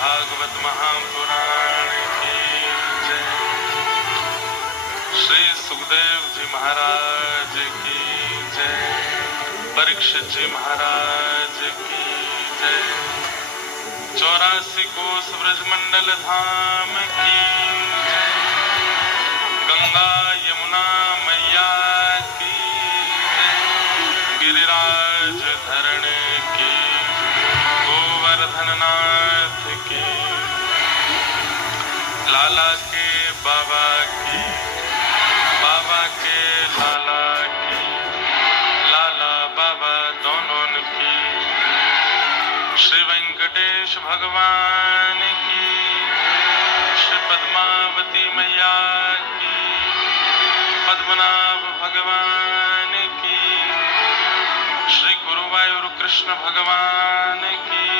भागवत महापुराण की जय। श्री सुखदेव जी महाराज की जय। परीक्षित जी महाराज की जय। 84 कोस ब्रजमंडल धाम की जय। गंगा यमुना मैया की जय। गिरिराज धरण की, गोवर्धन नाथ की, लाला के बाबा की, बाबा के लाला की, लाला बाबा दोनों की, श्री वेंकटेश भगवान की, श्री पद्मावती मैया की, पद्मनाभ भगवान की, श्री गुरुवायूर कृष्ण भगवान की,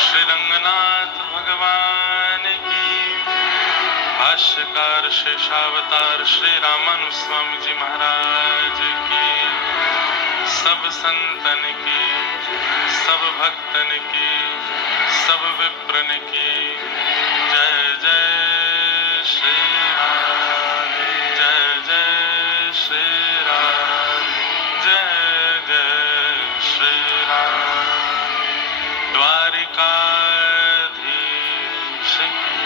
श्री रंगनाथ भगवान की, भाष्यकार शेषावतार श्री रामानुज स्वामी जी महाराज की, सब संतन की, सब भक्तन की, सब विप्रन की जय जय श्री राम। जय जय श्री राम। जय जय श्री राम। द्वारिकाधीश की।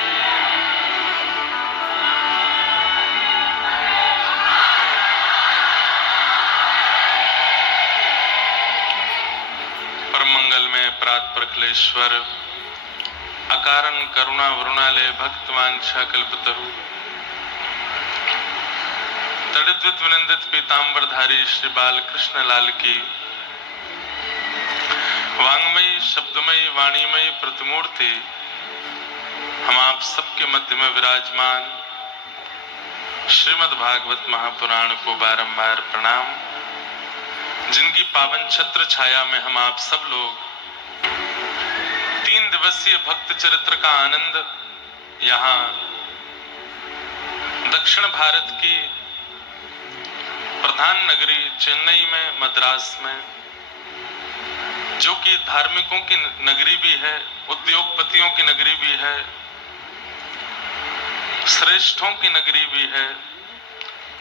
मंगल में प्रात प्रखलेश्वर अकारण करुणा वरुणालय भक्तवांछा कल्पतरु तड़िद्वित विनंदित पीतांबरधारी श्री बालकृष्ण लाल की वांगमयी शब्दमयी वाणीमयी प्रतिमूर्ति हम आप सबके मध्य में विराजमान श्रीमद् भागवत महापुराण को बारंबार प्रणाम। जिनकी पावन छत्र छाया में हम आप सब लोग 3 दिवसीय भक्त चरित्र का आनंद यहाँ दक्षिण भारत की प्रधान नगरी चेन्नई में, मद्रास में, जो कि धार्मिकों की नगरी भी है, उद्योगपतियों की नगरी भी है, श्रेष्ठों की नगरी भी है,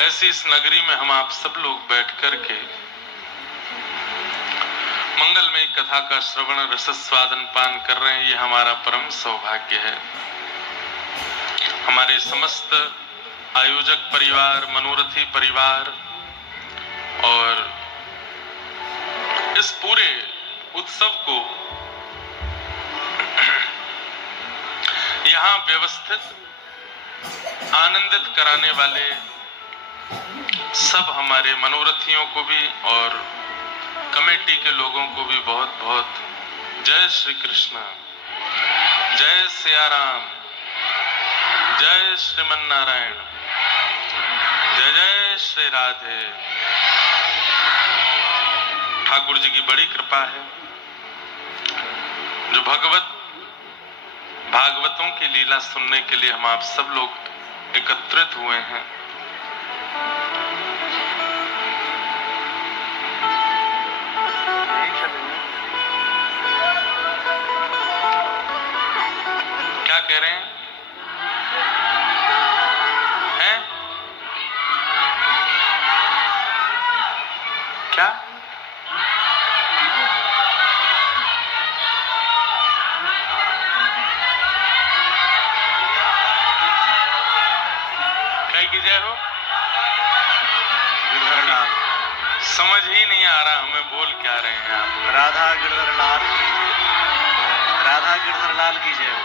ऐसी इस नगरी में हम आप सब लोग बैठ करके मंगलमय कथा का श्रवण रसस्वादन पान कर रहे हैं। ये हमारा परम सौभाग्य है। हमारे समस्त आयोजक परिवार, मनोरथी परिवार और इस पूरे उत्सव को यहाँ व्यवस्थित आनंदित कराने वाले सब हमारे मनोरथियों को भी और कमेटी के लोगों को भी बहुत बहुत जय श्री कृष्ण, जय सिया राम, जय श्रीमन नारायण, जय जय श्री राधे। ठाकुर जी की बड़ी कृपा है जो भागवतों की लीला सुनने के लिए हम आप सब लोग एकत्रित हुए हैं। क्या कह रहे हैं? हैं? क्या? क्या की जय हो? समझ ही नहीं आ रहा हमें बोल क्या रहे हैं आप। राधा गिरधर लाल, राधा गिरधर लाल की जय हो।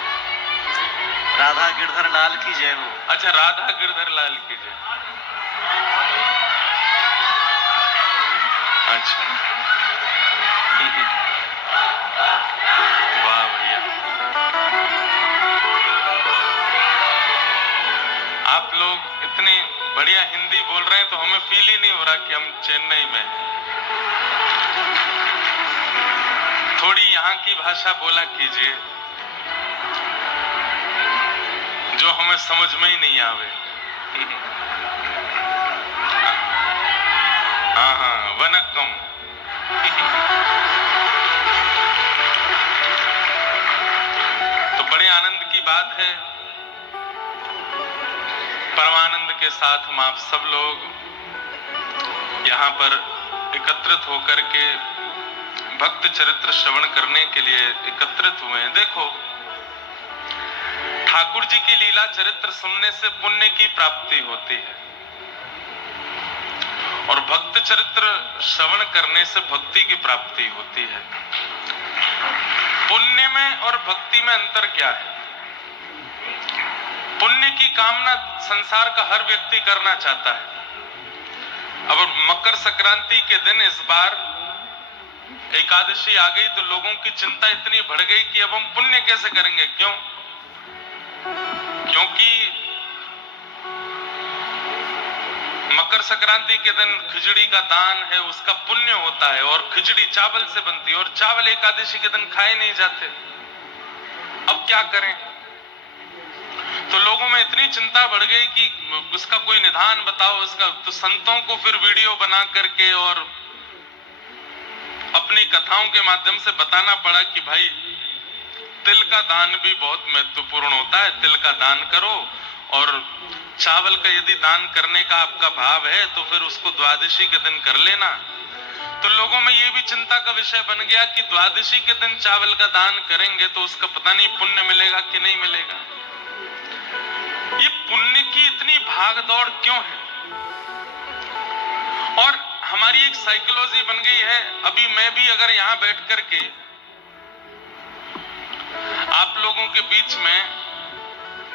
राधा गिरधर लाल की जय हो। अच्छा, राधा गिरधर लाल की जय। अच्छा, वाह भैया, आप लोग इतनी बढ़िया हिंदी बोल रहे हैं तो हमें फील ही नहीं हो रहा कि हम चेन्नई में हैं। थोड़ी यहाँ की भाषा बोला कीजिए जो हमें समझ में ही नहीं आवे। हाँ हाँ, वनक्कम। बात है, परमानंद के साथ हम आप सब लोग यहाँ पर एकत्रित होकर के भक्त चरित्र श्रवण करने के लिए एकत्रित हुए हैं। देखो, ठाकुर जी की लीला चरित्र सुनने से पुण्य की प्राप्ति होती है और भक्त चरित्र श्रवण करने से भक्ति की प्राप्ति होती है। पुण्य में और भक्ति में अंतर क्या है? पुण्य की कामना संसार का हर व्यक्ति करना चाहता है। अब मकर संक्रांति के दिन इस बार एकादशी आ गई तो लोगों की चिंता इतनी बढ़ गई कि अब हम पुण्य कैसे करेंगे। क्यों? क्योंकि मकर संक्रांति के दिन खिचड़ी का दान है, उसका पुण्य होता है और खिचड़ी चावल से बनती है और चावल एकादशी के दिन खाए नहीं जाते। अब क्या करें? तो लोगों में इतनी चिंता बढ़ गई कि उसका कोई निदान बताओ इसका। तो संतों को फिर वीडियो बना करके और अपनी कथाओं के माध्यम से बताना पड़ा कि भाई तिल का दान भी बहुत महत्वपूर्ण होता है, तिल का दान करो और चावल का यदि दान करने का आपका भाव है तो फिर उसको द्वादशी के दिन कर लेना। तो लोगों में ये भी चिंता का विषय बन गया कि द्वादशी के दिन चावल का दान करेंगे तो उसका पता नहीं पुण्य मिलेगा कि नहीं मिलेगा। ये पुण्य की इतनी भाग दौड़ क्यों है? और हमारी एक साइकोलॉजी बन गई है। अभी मैं भी अगर यहां बैठ करके आप लोगों के बीच में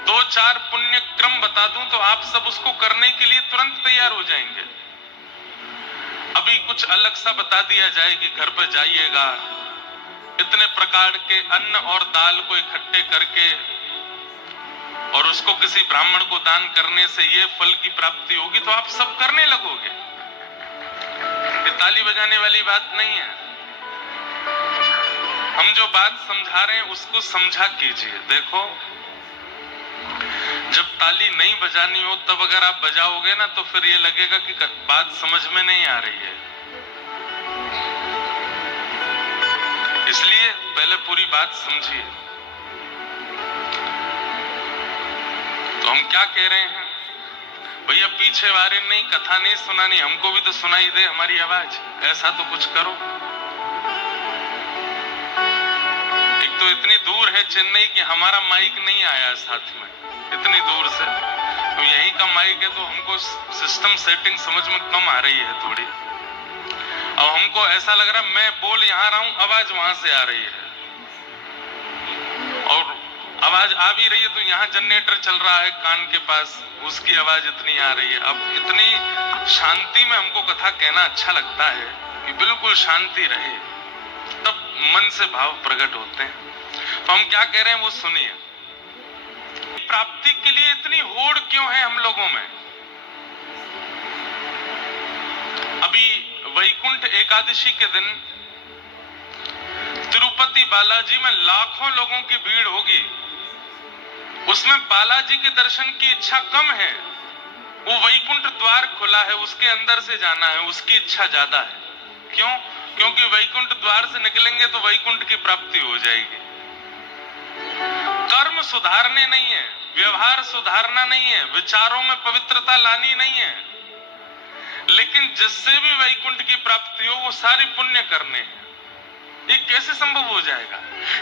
2-4 पुण्य क्रम बता दूं तो आप सब उसको करने के लिए तुरंत तैयार हो जाएंगे। अभी कुछ अलग सा बता दिया जाए कि घर पर जाइएगा, इतने प्रकार के अन्न और दाल को इकट्ठे करके और उसको किसी ब्राह्मण को दान करने से ये फल की प्राप्ति होगी, तो आप सब करने लगोगे। ये ताली बजाने वाली बात नहीं है। हम जो बात समझा रहे हैं उसको समझा कीजिए। देखो, जब ताली नहीं बजानी हो तब अगर आप बजाओगे ना तो फिर ये लगेगा कि बात समझ में नहीं आ रही है। इसलिए पहले पूरी बात समझिए। तो हम क्या कह रहे हैं? भैया पीछे वाले नहीं, कथा नहीं सुनानी, हमको भी तो सुनाई दे हमारी आवाज। ऐसा तो कुछ करो। एक तो इतनी दूर है चेन्नई कि हमारा माइक नहीं आया साथ में, इतनी दूर से। तो यहीं का माइक है तो हमको सिस्टम सेटिंग समझ में कम आ रही है थोड़ी। अब हमको ऐसा लग रहा है मैं बोल यहां रहा हूं, आवाज वहां से आ रही है और आवाज आ भी रही है तो यहाँ जनरेटर चल रहा है कान के पास, उसकी आवाज इतनी आ रही है। अब इतनी शांति में हमको कथा कहना अच्छा लगता है कि बिल्कुल शांति रहे, तब मन से भाव प्रकट होते हैं। तो हम क्या कह रहे हैं वो सुनिए। प्राप्ति के लिए इतनी होड़ क्यों है हम लोगों में? अभी वैकुंठ एकादशी के दिन तिरुपति बालाजी में लाखों लोगों की भीड़ होगी। उसमें बालाजी के दर्शन की इच्छा कम है। वो वैकुंठ द्वार खुला है, उसके अंदर से जाना है, उसकी इच्छा ज्यादा है। क्यों? क्योंकि वैकुंठ द्वार से निकलेंगे तो वैकुंठ की प्राप्ति हो जाएगी। कर्म सुधारने नहीं है, व्यवहार सुधारना नहीं है, विचारों में पवित्रता लानी नहीं है, लेकिन जिससे भी वैकुंठ की प्राप्ति हो वो सारे पुण्य करने हैं। ये कैसे संभव हो जाएगा?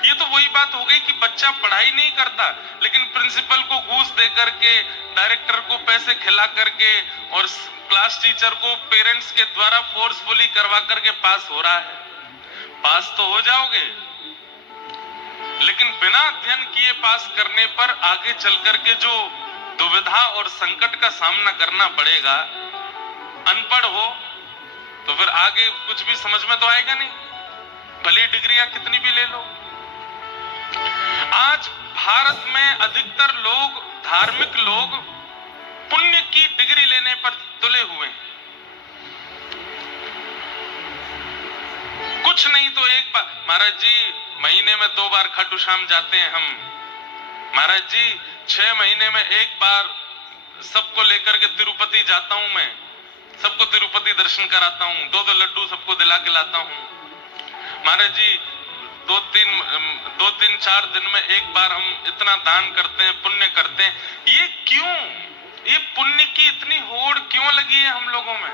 ये तो वही बात हो गई कि बच्चा पढ़ाई नहीं करता लेकिन प्रिंसिपल को घूस दे करके, डायरेक्टर को पैसे खिला करके और क्लास टीचर को पेरेंट्स के द्वारा फोर्सफुली करवा करके पास हो रहा है। पास तो हो जाओगे लेकिन बिना अध्ययन किए पास करने पर आगे चल करके जो दुविधा और संकट का सामना करना पड़ेगा, अनपढ़ हो तो फिर आगे कुछ भी समझ में तो आएगा नहीं, भली डिग्रियां कितनी भी ले लो। आज भारत में अधिकतर लोग, धार्मिक लोग पुण्य की डिग्री लेने पर तुले हुए हैं। कुछ नहीं तो एक बार, महाराज जी महीने में 2 बार खाटू श्याम जाते हैं हम। महाराज जी 6 महीने में 1 बार सबको लेकर के तिरुपति जाता हूं मैं, सबको तिरुपति दर्शन कराता हूं, 2-2 लड्डू सबको दिला के लाता हूं। महाराज जी दो तीन चार दिन में एक बार हम इतना दान करते हैं, पुण्य करते हैं, ये क्यों? ये पुण्य की इतनी होड़ क्यों लगी है हम लोगों में?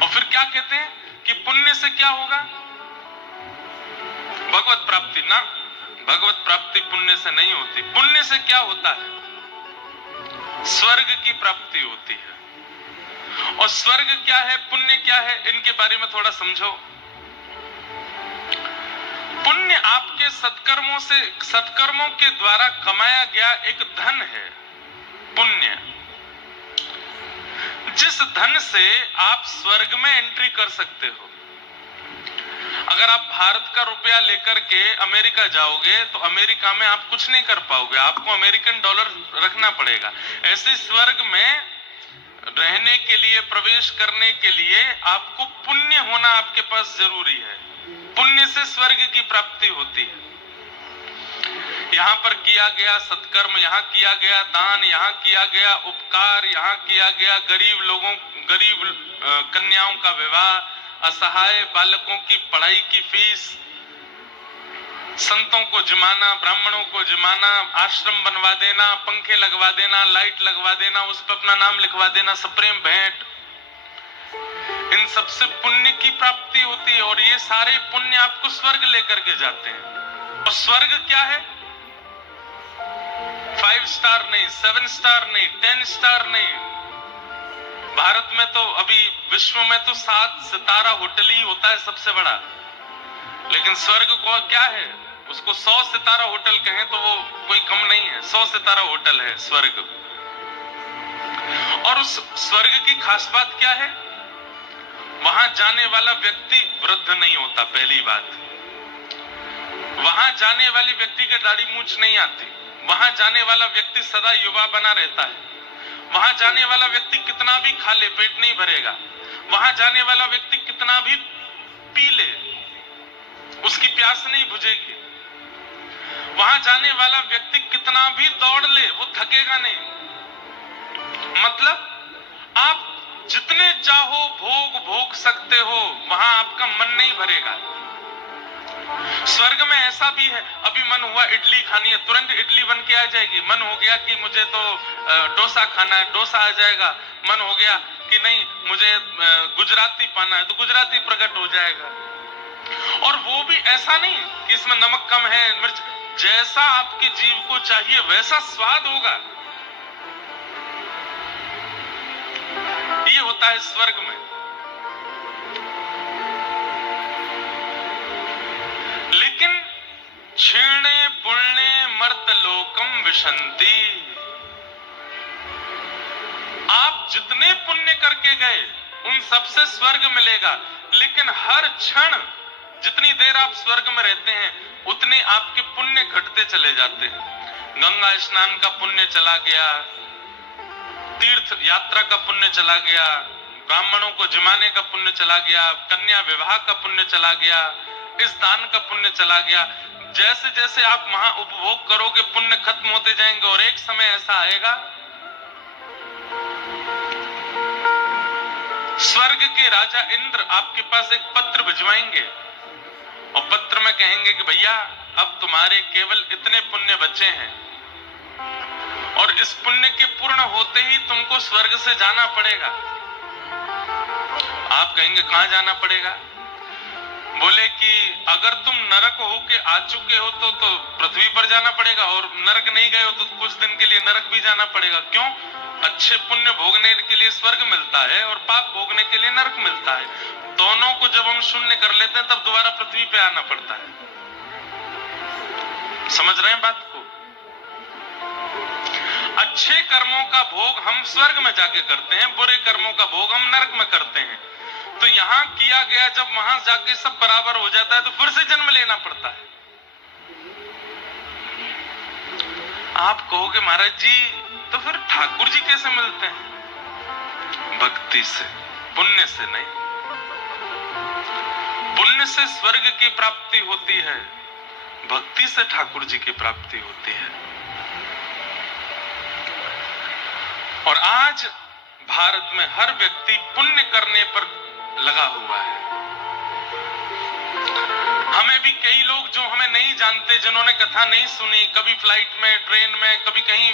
और फिर क्या कहते हैं कि पुण्य से क्या होगा? भगवत प्राप्ति। ना, भगवत प्राप्ति पुण्य से नहीं होती। पुण्य से क्या होता है? स्वर्ग की प्राप्ति होती है। और स्वर्ग क्या है, पुण्य क्या है, इनके बारे में थोड़ा समझो। पुण्य आपके सत्कर्मों के द्वारा कमाया गया एक धन है। पुण्य, जिस धन से आप स्वर्ग में एंट्री कर सकते हो। अगर आप भारत का रुपया लेकर के अमेरिका जाओगे तो अमेरिका में आप कुछ नहीं कर पाओगे, आपको अमेरिकन डॉलर रखना पड़ेगा। ऐसे स्वर्ग में रहने के लिए, प्रवेश करने के लिए आपको पुण्य होना आपके पास जरूरी है। पुण्य से स्वर्ग की प्राप्ति होती है। यहाँ पर किया गया सत्कर्म, यहाँ किया गया दान, यहाँ किया गया उपकार, यहाँ किया गया गरीब कन्याओं का विवाह, असहाय बालकों की पढ़ाई की फीस, संतों को जमाना, ब्राह्मणों को जमाना, आश्रम बनवा देना, पंखे लगवा देना, लाइट लगवा देना, उस पर अपना नाम लिखवा देना, सप्रेम भेंट, इन सबसे पुण्य की प्राप्ति होती है। और ये सारे पुण्य आपको स्वर्ग लेकर के जाते हैं। और स्वर्ग क्या है? 5 स्टार नहीं, 7 स्टार नहीं, 10 स्टार नहीं। भारत में तो अभी विश्व में तो 7 सितारा होटल ही होता है सबसे बड़ा, लेकिन स्वर्ग को क्या है? उसको 100 सितारा होटल कहें तो वो कोई कम नहीं है। 100 सितारा होटल है स्वर्ग। और उस स्वर्ग की खास बात क्या है? वहां जाने वाला व्यक्ति वृद्ध नहीं होता। पहली बात, वहां जाने वाले व्यक्ति के दाढ़ी मूंछ नहीं आती। वहां जाने वाला व्यक्ति सदा युवा बना रहता है। वहां जाने वाला व्यक्ति कितना भी खा ले पेट नहीं भरेगा। वहां जाने वाला व्यक्ति कितना भी पी ले उसकी प्यास नहीं बुझेगी। वहां जाने वाला व्यक्ति कितना भी दौड़ ले वो थकेगा नहीं। मतलब आप जितने चाहो भोग सकते हो, वहां आपका मन नहीं भरेगा। स्वर्ग में ऐसा भी है, अभी मन हुआ इडली खानी है, तुरंत इडली बन के आ जाएगी। मन हो गया कि मुझे तो डोसा खाना है, डोसा आ जाएगा। मन हो गया कि नहीं मुझे गुजराती पाना है, तो गुजराती प्रकट हो जाएगा। और वो भी ऐसा नहीं कि इसमें नमक कम है, मिर्च, जैसा आपके जीव को चाहिए वैसा स्वाद होगा। ये होता है स्वर्ग में। लेकिन क्षीणे पुण्ये मर्त लोकम विशंति, आप जितने पुण्य करके गए उन सबसे स्वर्ग मिलेगा। लेकिन हर क्षण जितनी देर आप स्वर्ग में रहते हैं उतने आपके पुण्य घटते चले जाते हैं। गंगा स्नान का पुण्य चला गया, तीर्थ यात्रा का पुण्य चला गया, ब्राह्मणों को जमाने का पुण्य चला गया, कन्या विवाह का पुण्य चला गया, इस दान का पुण्य चला गया। जैसे जैसे आप वहां उपभोग करोगे पुण्य खत्म होते जाएंगे। और एक समय ऐसा आएगा स्वर्ग के राजा इंद्र आपके पास एक पत्र भिजवाएंगे और पत्र में कहेंगे कि भैया अब तुम्हारे केवल इतने पुण्य बचे हैं और इस पुण्य के पूर्ण होते ही तुमको स्वर्ग से जाना पड़ेगा। आप कहेंगे कहां जाना पड़ेगा? बोले कि अगर तुम नरक होके आ चुके हो तो पृथ्वी पर जाना पड़ेगा, और नरक नहीं गए हो तो कुछ दिन के लिए नरक भी जाना पड़ेगा। क्यों? अच्छे पुण्य भोगने के लिए स्वर्ग मिलता है और पाप भोगने के लिए नरक मिलता है। दोनों को जब हम शून्य कर लेते हैं तब दोबारा पृथ्वी पे आना पड़ता है। समझ रहे हैं बात को? अच्छे कर्मों का भोग हम स्वर्ग में जाके करते हैं, बुरे कर्मों का भोग हम नरक में करते हैं। तो यहां किया गया जब वहां जाके सब बराबर हो जाता है तो फिर से जन्म लेना पड़ता है। आप कहोगे महाराज जी तो फिर ठाकुर जी कैसे मिलते हैं? भक्ति से, पुण्य से नहीं। पुण्य से स्वर्ग की प्राप्ति होती है, भक्ति से ठाकुर जी की प्राप्ति होती है। और आज भारत में हर व्यक्ति पुण्य करने पर लगा हुआ है। हमें भी कई लोग जो हमें नहीं जानते, जिन्होंने कथा नहीं सुनी, कभी फ्लाइट में, ट्रेन में, कभी कहीं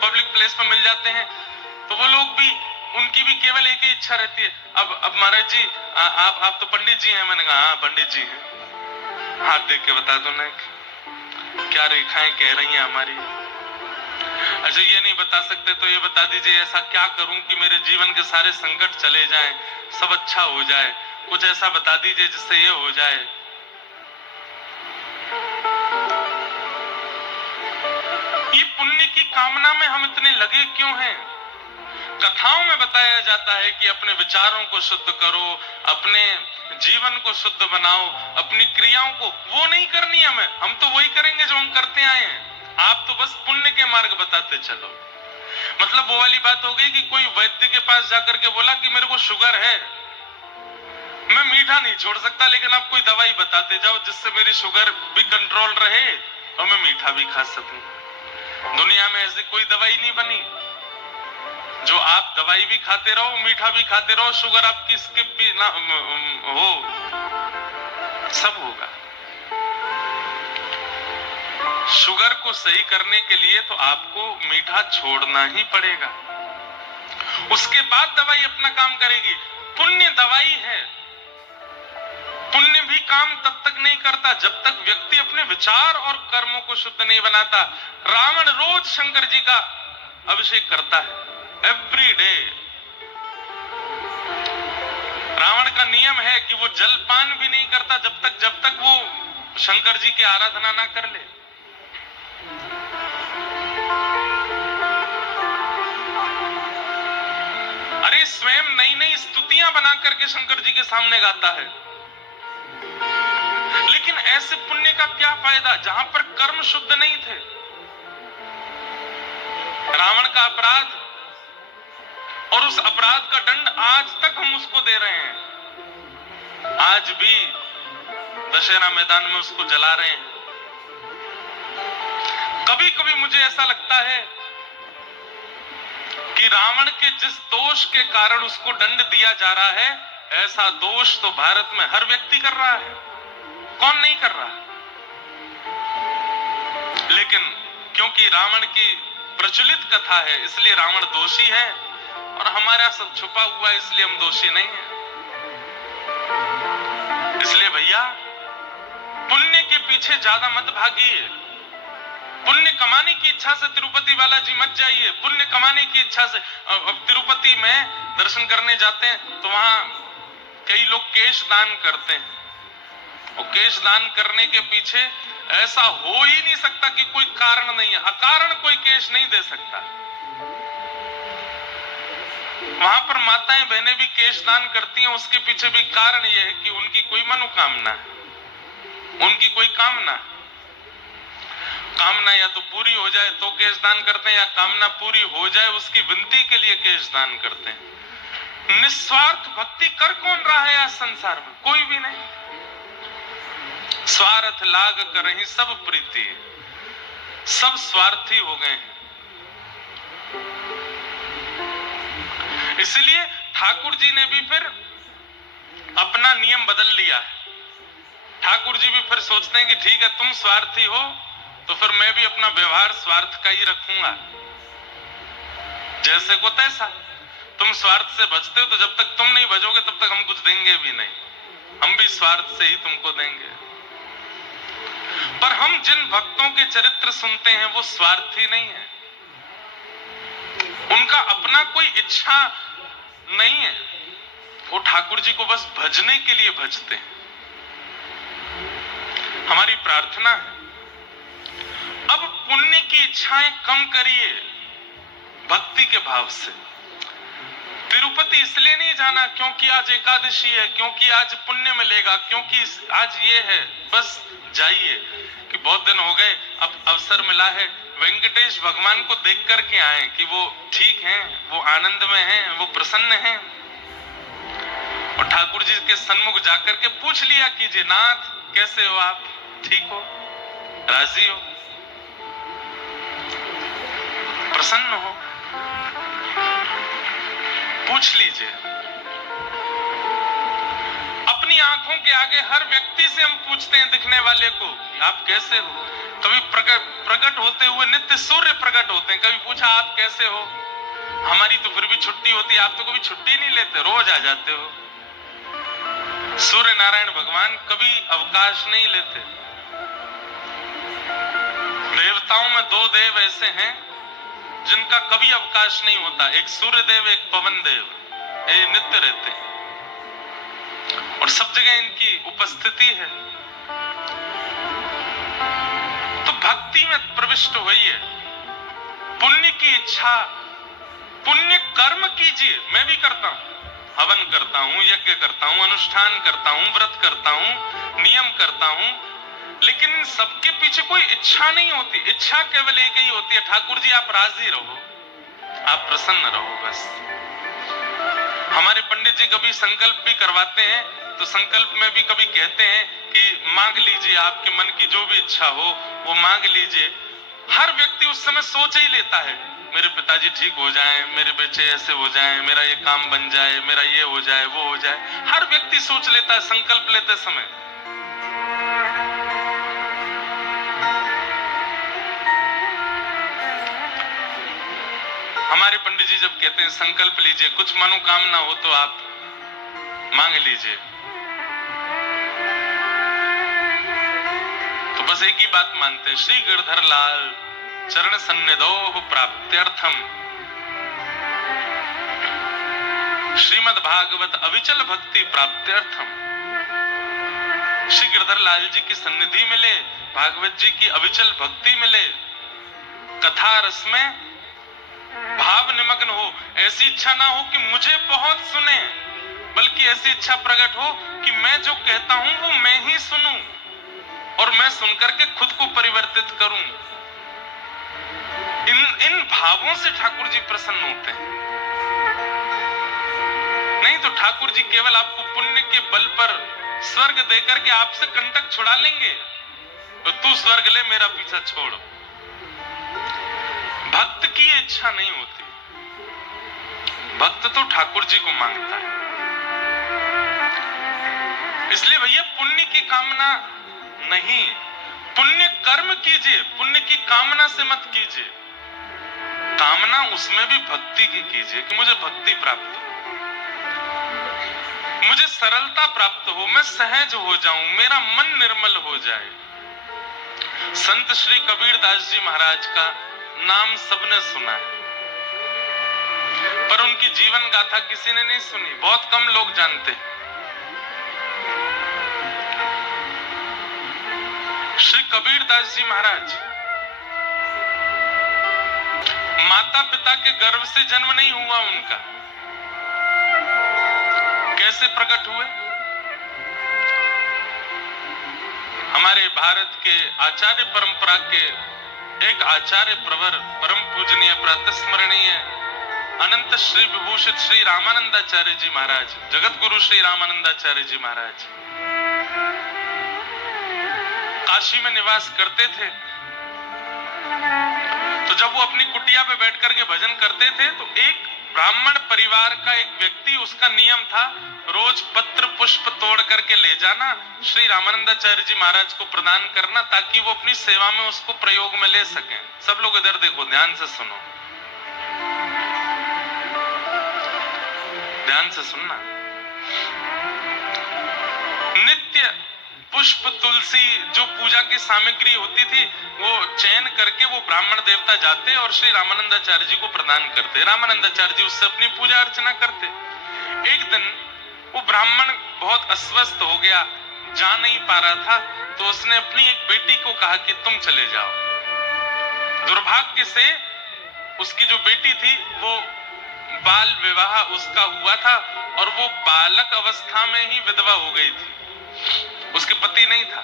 पब्लिक प्लेस में मिल जाते हैं, तो वो लोग भी, उनकी भी केवल एक ही इच्छा रहती है, अब महाराज जी आप तो पंडित जी हैं। मैंने कहा हाँ पंडित जी हैं। हाथ देख के बता दो ना क्या रेखाएं कह रही हैं हमारी। अच्छा ये नहीं बता सकते तो ये बता दीजिए ऐसा क्या करूं कि मेरे जीवन के सारे संकट चले जाएं, सब अच्छा हो जाए, कुछ ऐसा बता दीजिए जिससे ये हो जाए। ये पुण्य की कामना में हम इतने लगे क्यों हैं? कथाओं में बताया जाता है कि अपने विचारों को शुद्ध करो, अपने जीवन को शुद्ध बनाओ, अपनी क्रियाओं को, वो नहीं करनी हमें, हम तो वही करेंगे जो हम करते आए हैं। आप तो बस पुण्य के मार्ग बताते चलो। मतलब वो वाली बात हो गई कि कोई वैद्य के पास जाकर के बोला कि मेरे को शुगर है, मैं मीठा नहीं छोड़ सकता, लेकिन आप कोई दवाई बताते जाओ जिससे मेरी शुगर भी कंट्रोल रहे और मैं मीठा भी खा सकूं। दुनिया में ऐसी कोई दवाई नहीं बनी जो आप दवाई भी खाते रहो, मीठा भी खाते रहो, शुगर आपकी स्किप भी ना हो, सब होगा। शुगर को सही करने के लिए तो आपको मीठा छोड़ना ही पड़ेगा, उसके बाद दवाई अपना काम करेगी। पुण्य दवाई है। पुण्य भी काम तब तक नहीं करता जब तक व्यक्ति अपने विचार और कर्मों को शुद्ध नहीं बनाता। रावण रोज शंकर जी का अभिषेक करता है, एवरी डे। रावण का नियम है कि वो जलपान भी नहीं करता जब तक वो शंकर जी की आराधना ना कर ले। अरे स्वयं नई नई स्तुतियां बना करके शंकर जी के सामने गाता है। लेकिन ऐसे पुण्य का क्या फायदा जहां पर कर्म शुद्ध नहीं थे? रावण का अपराध और उस अपराध का दंड आज तक हम उसको दे रहे हैं। आज भी दशहरा मैदान में उसको जला रहे हैं। कभी कभी मुझे ऐसा लगता है कि रावण के जिस दोष के कारण उसको दंड दिया जा रहा है, ऐसा दोष तो भारत में हर व्यक्ति कर रहा है। कौन नहीं कर रहा? लेकिन क्योंकि रावण की प्रचलित कथा है इसलिए रावण दोषी है और हमारा सब छुपा हुआ है इसलिए हम दोषी नहीं है। इसलिए भैया पुण्य के पीछे ज्यादा मत भागिए। पुण्य कमाने की इच्छा से तिरुपति बालाजी मत जाइए। पुण्य कमाने की इच्छा से अब तिरुपति में दर्शन करने जाते हैं तो वहां कई लोग केश दान करते हैं, और केश दान करने के पीछे ऐसा हो ही नहीं सकता कि कोई कारण नहीं है। अकारण कोई केश नहीं दे सकता। वहां पर माताएं बहनें भी केश दान करती हैं, उसके पीछे भी कारण यह है कि उनकी कोई मनोकामना है, उनकी कोई कामना या तो पूरी हो जाए तो केश दान करते हैं, या कामना पूरी हो जाए उसकी विनती के लिए केश दान करते हैं। निस्वार्थ भक्ति कर कौन रहा है आज संसार में? कोई भी नहीं। स्वार्थ लाग करहि सब प्रीति, सब स्वार्थी हो गए हैं। इसलिए ठाकुर जी ने भी फिर अपना नियम बदल लिया है। ठाकुर जी भी फिर सोचते हैं कि ठीक है तुम स्वार्थी हो तो फिर मैं भी अपना व्यवहार स्वार्थ का ही रखूंगा, जैसे को तैसा। तुम स्वार्थ से बचते हो तो जब तक तुम नहीं बचोगे तब तक हम कुछ देंगे भी नहीं, हम भी स्वार्थ से ही तुमको देंगे। पर हम जिन भक्तों के चरित्र सुनते हैं वो स्वार्थी नहीं है, उनका अपना कोई इच्छा नहीं है, वो ठाकुर जी को बस भजने के लिए भजते हैं। हमारी प्रार्थना है अब पुण्य की इच्छाएं कम करिए, भक्ति के भाव से। तिरुपति इसलिए नहीं जाना क्योंकि आज एकादशी है, क्योंकि आज पुण्य मिलेगा, क्योंकि आज ये है, बस जाइए कि बहुत दिन हो गए, अब अवसर मिला है, वेंकटेश भगवान को देख करके आए कि वो ठीक हैं, वो आनंद में हैं, वो प्रसन्न हैं। और ठाकुर जी के सन्मुख जाकर के पूछ लिया कीजिए, नाथ कैसे हो आप, ठीक हो, राजी हो, प्रसन्न हो, पूछ लीजिए। अपनी आंख आंखों के आगे हर व्यक्ति से हम पूछते हैं दिखने वाले को, आप कैसे हो? कभी प्रकट होते हुए नित्य सूर्य प्रकट होते हैं, कभी पूछा आप कैसे हो? हमारी तो फिर भी छुट्टी होती है, आप तो कभी छुट्टी नहीं लेते, रोज आ जाते हो। सूर्य नारायण भगवान कभी अवकाश नहीं लेते। देवताओं में दो देव ऐसे हैं जिनका कभी अवकाश नहीं होता, एक सूर्य देव, एक पवन देव, ये नित्य रहते हैं और सब जगह इनकी उपस्थिति है। तो भक्ति में प्रविष्ट होइए, पुण्य की इच्छा, पुण्य कर्म कीजिए। मैं भी करता हूं, हवन करता हूं, यज्ञ करता हूं, अनुष्ठान करता हूं, व्रत करता हूं, नियम करता हूं, लेकिन सबके पीछे कोई इच्छा नहीं होती। इच्छा केवल एक ही होती है, ठाकुर जी आप राजी रहो, आप प्रसन्न रहो, बस। हमारे पंडित जी कभी संकल्प भी करवाते हैं तो संकल्प में भी कभी कहते हैं कि मांग लीजिए, आपके मन की जो भी इच्छा हो वो मांग लीजिए। हर व्यक्ति उस समय सोच ही लेता है, मेरे पिताजी ठीक हो जाएं, मेरे बच्चे ऐसे हो जाएं, मेरा ये काम बन जाए, मेरा ये हो जाए, वो हो जाए। हर व्यक्ति सोच लेता है संकल्प लेते समय। हमारे पंडित जी जब कहते हैं संकल्प लीजिए, कुछ मनोकामना हो तो आप मांग लीजिए, तो बस एक ही बात मानते हैं, श्री गिरधर लाल चरण सन्निधौ प्राप्त्यर्थम श्रीमद् भागवत अविचल भक्ति प्राप्त्यर्थम। श्री गिरधर लाल जी की सन्निधि मिले, भागवत जी की अविचल भक्ति मिले, कथा रस में भाव निमग्न हो। ऐसी इच्छा ना हो कि मुझे बहुत सुने, बल्कि ऐसी इच्छा प्रकट हो कि मैं जो कहता हूं वो मैं ही सुनूं और मैं सुनकर के खुद को परिवर्तित करूं। इन भावों से ठाकुर जी प्रसन्न होते हैं। नहीं तो ठाकुर जी केवल आपको पुण्य के बल पर स्वर्ग देकर के आपसे कंटक छुड़ा लेंगे, तो तू स्वर्ग ले, मेरा पीछा छोड़। भक्त की इच्छा नहीं होती, भक्त तो ठाकुर जी को मांगता है। इसलिए भैया पुण्य की कामना नहीं, पुण्य कर्म कीजिए, पुण्य की कामना से मत कीजिए। कामना उसमें भी भक्ति की कीजिए कि मुझे भक्ति प्राप्त हो, मुझे सरलता प्राप्त हो, मैं सहज हो जाऊं, मेरा मन निर्मल हो जाए। संत श्री कबीर दास जी महाराज का नाम सबने सुना है, पर उनकी जीवन गाथा किसी ने नहीं सुनी, बहुत कम लोग जानते हैं। श्री कबीर दास जी महाराज माता पिता के गर्भ से जन्म नहीं हुआ उनका, कैसे प्रकट हुए? हमारे भारत के आचार्य परंपरा के एक आचार्य प्रवर परम पूजनीय प्रातस्मरणीय अनंत श्री विभूषित श्री रामानंदाचार्य जी महाराज, जगत गुरु श्री रामानंदाचार्य जी महाराज काशी में निवास करते थे। तो जब वो अपनी कुटिया पे बैठ करके भजन करते थे तो एक ब्राह्मण परिवार का एक व्यक्ति, उसका नियम था रोज पत्र पुष्प तोड़ करके ले जाना, श्री रामानंदाचार्य जी महाराज को प्रदान करना, ताकि वो अपनी सेवा में उसको प्रयोग में ले सकें। सब लोग इधर देखो, ध्यान से सुनो, ध्यान से सुनना। नित्य पुष्प तुलसी जो पूजा की सामग्री होती थी वो चयन करके वो ब्राह्मण देवता जाते और श्री रामानंदाचार्य जी को प्रदान करते। रामानंदाचार्य जी उससे अपनी पूजा अर्चना करते। एक दिन वो ब्राह्मण बहुत अस्वस्थ हो गया, जा नहीं पा रहा था, तो उसने अपनी एक बेटी को कहा कि तुम चले जाओ। दुर्भाग्य से उसकी जो बेटी थी वो बाल विवाह उसका हुआ था और वो बालक अवस्था में ही विधवा हो गई थी, उसके पति नहीं था।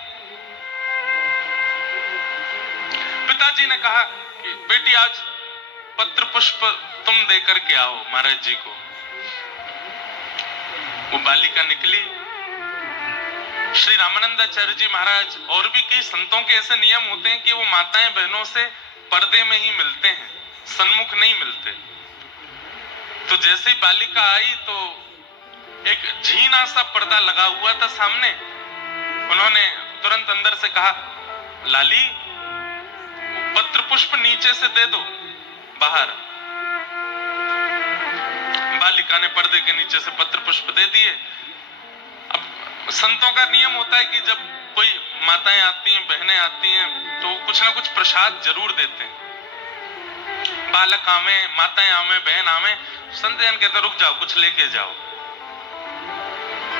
पिताजी ने कहा कि बेटी आज पत्र पुष्प तुम देकर के आओ महाराज जी को। वो बालिका निकली। श्री रामानंदाचार्य जी महाराज और भी कई संतों के ऐसे नियम होते हैं कि वो माताएं बहनों से पर्दे में ही मिलते हैं, सन्मुख नहीं मिलते। तो जैसे ही बालिका आई तो एक झीना सा पर्दा लगा हुआ था सामने। उन्होंने तुरंत अंदर से कहा, लाली पत्र पुष्प नीचे से दे दो बाहर। बालिका ने पर्दे के नीचे से पत्र पुष्प दे दिए। अब संतों का नियम होता है कि जब कोई माताएं आती हैं, बहनें आती हैं, तो कुछ ना कुछ प्रसाद जरूर देते हैं। बालक आवे, माताएं आवे, बहन आवे, संत जन कहते रुक जाओ, कुछ लेके जाओ।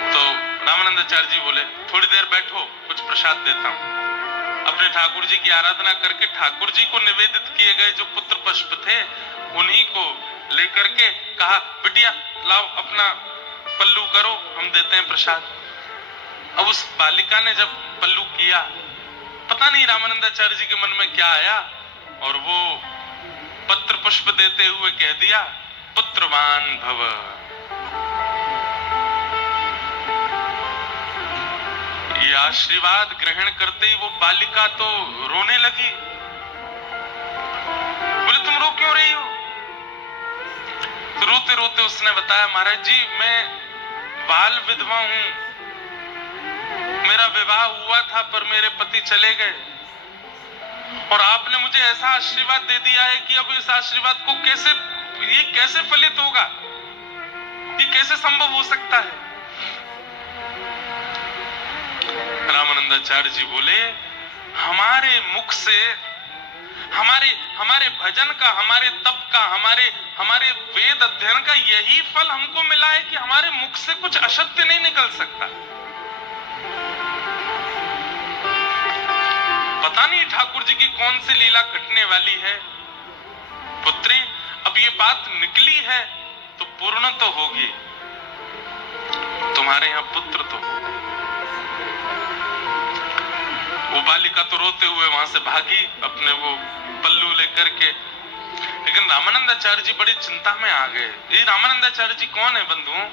तो रामानंदाचार्य जी बोले, थोड़ी देर बैठो, कुछ प्रसाद देता हूं। अपने ठाकुर जी की आराधना करके ठाकुर जी को निवेदित किए गए जो पुत्र पुष्प थे, उन्हीं को लेकर के कहा, बिटिया लाओ अपना पल्लू करो, हम देते हैं प्रसाद। अब उस बालिका ने जब पल्लू किया, पता नहीं रामानंदाचार्य जी के मन में क्या आया, और वो पत्र पुष्प देते हुए कह दिया, पुत्रवान भव। ये आशीर्वाद ग्रहण करते ही वो बालिका तो रोने लगी। बोले, तुम रो क्यों रही हो? तो रोते रोते उसने बताया, महाराज जी मैं बाल विधवा हूं, मेरा विवाह हुआ था पर मेरे पति चले गए, और आपने मुझे ऐसा आशीर्वाद दे दिया है कि अब इस आशीर्वाद को ये कैसे फलित होगा, ये कैसे संभव हो सकता है? रामानंदाचार्य जी बोले, हमारे मुख से, हमारे भजन का, हमारे तप का, हमारे वेद अध्ययन का यही फल हमको मिला है कि हमारे मुख से कुछ असत्य नहीं निकल सकता। पता नहीं ठाकुर जी की कौन सी लीला घटने वाली है। पुत्री, अब ये बात निकली है तो पूर्ण तो होगी, तुम्हारे यहां पुत्र तो होगा। वो बालिका तो रोते हुए वहां से भागी अपने वो पल्लू लेकर के, लेकिन रामानंदाचार्य जी बड़ी चिंता में आ गए। ये रामानंदाचार्य जी कौन है बंधुओं?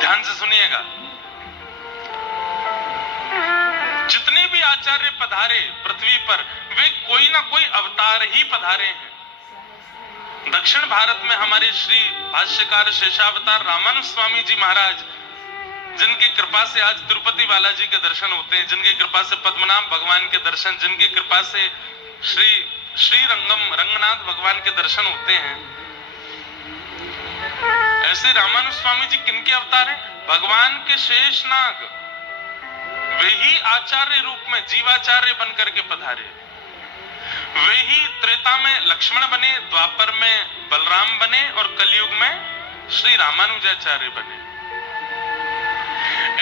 ध्यान से सुनिएगा। जितने भी आचार्य पधारे पृथ्वी पर, वे कोई ना कोई अवतार ही पधारे हैं। दक्षिण भारत में हमारे श्री भाष्यकार शेषावतार रामानुज स्वामी जी महाराज, जिनकी कृपा से आज तिरुपति बालाजी के दर्शन होते हैं, जिनकी कृपा से पद्मनाभ भगवान के दर्शन, जिनकी कृपा से श्री रंगनाथ भगवान के दर्शन होते हैं, ऐसे रामानुज स्वामी जी किनके अवतार हैं? भगवान के शेषनाग, वे ही आचार्य रूप में जीवाचार्य बनकर के पधारे। वे ही त्रेता में लक्ष्मण बने, द्वापर में बलराम बने, और कलयुग में श्री रामानुजाचार्य बने।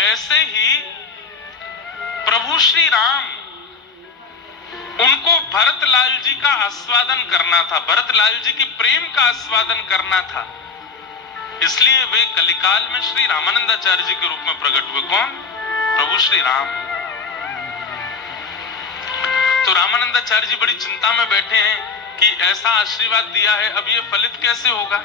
ऐसे ही प्रभु श्री राम, उनको भरतलाल जी का आस्वादन करना था, भरतलाल जी के प्रेम का आस्वादन करना था, इसलिए वे कलिकाल में श्री रामानंदाचार्य जी के रूप में प्रकट हुए। कौन? प्रभु श्री राम। तो रामानंदाचार्य जी बड़ी चिंता में बैठे हैं कि ऐसा आशीर्वाद दिया है, अब ये फलित कैसे होगा।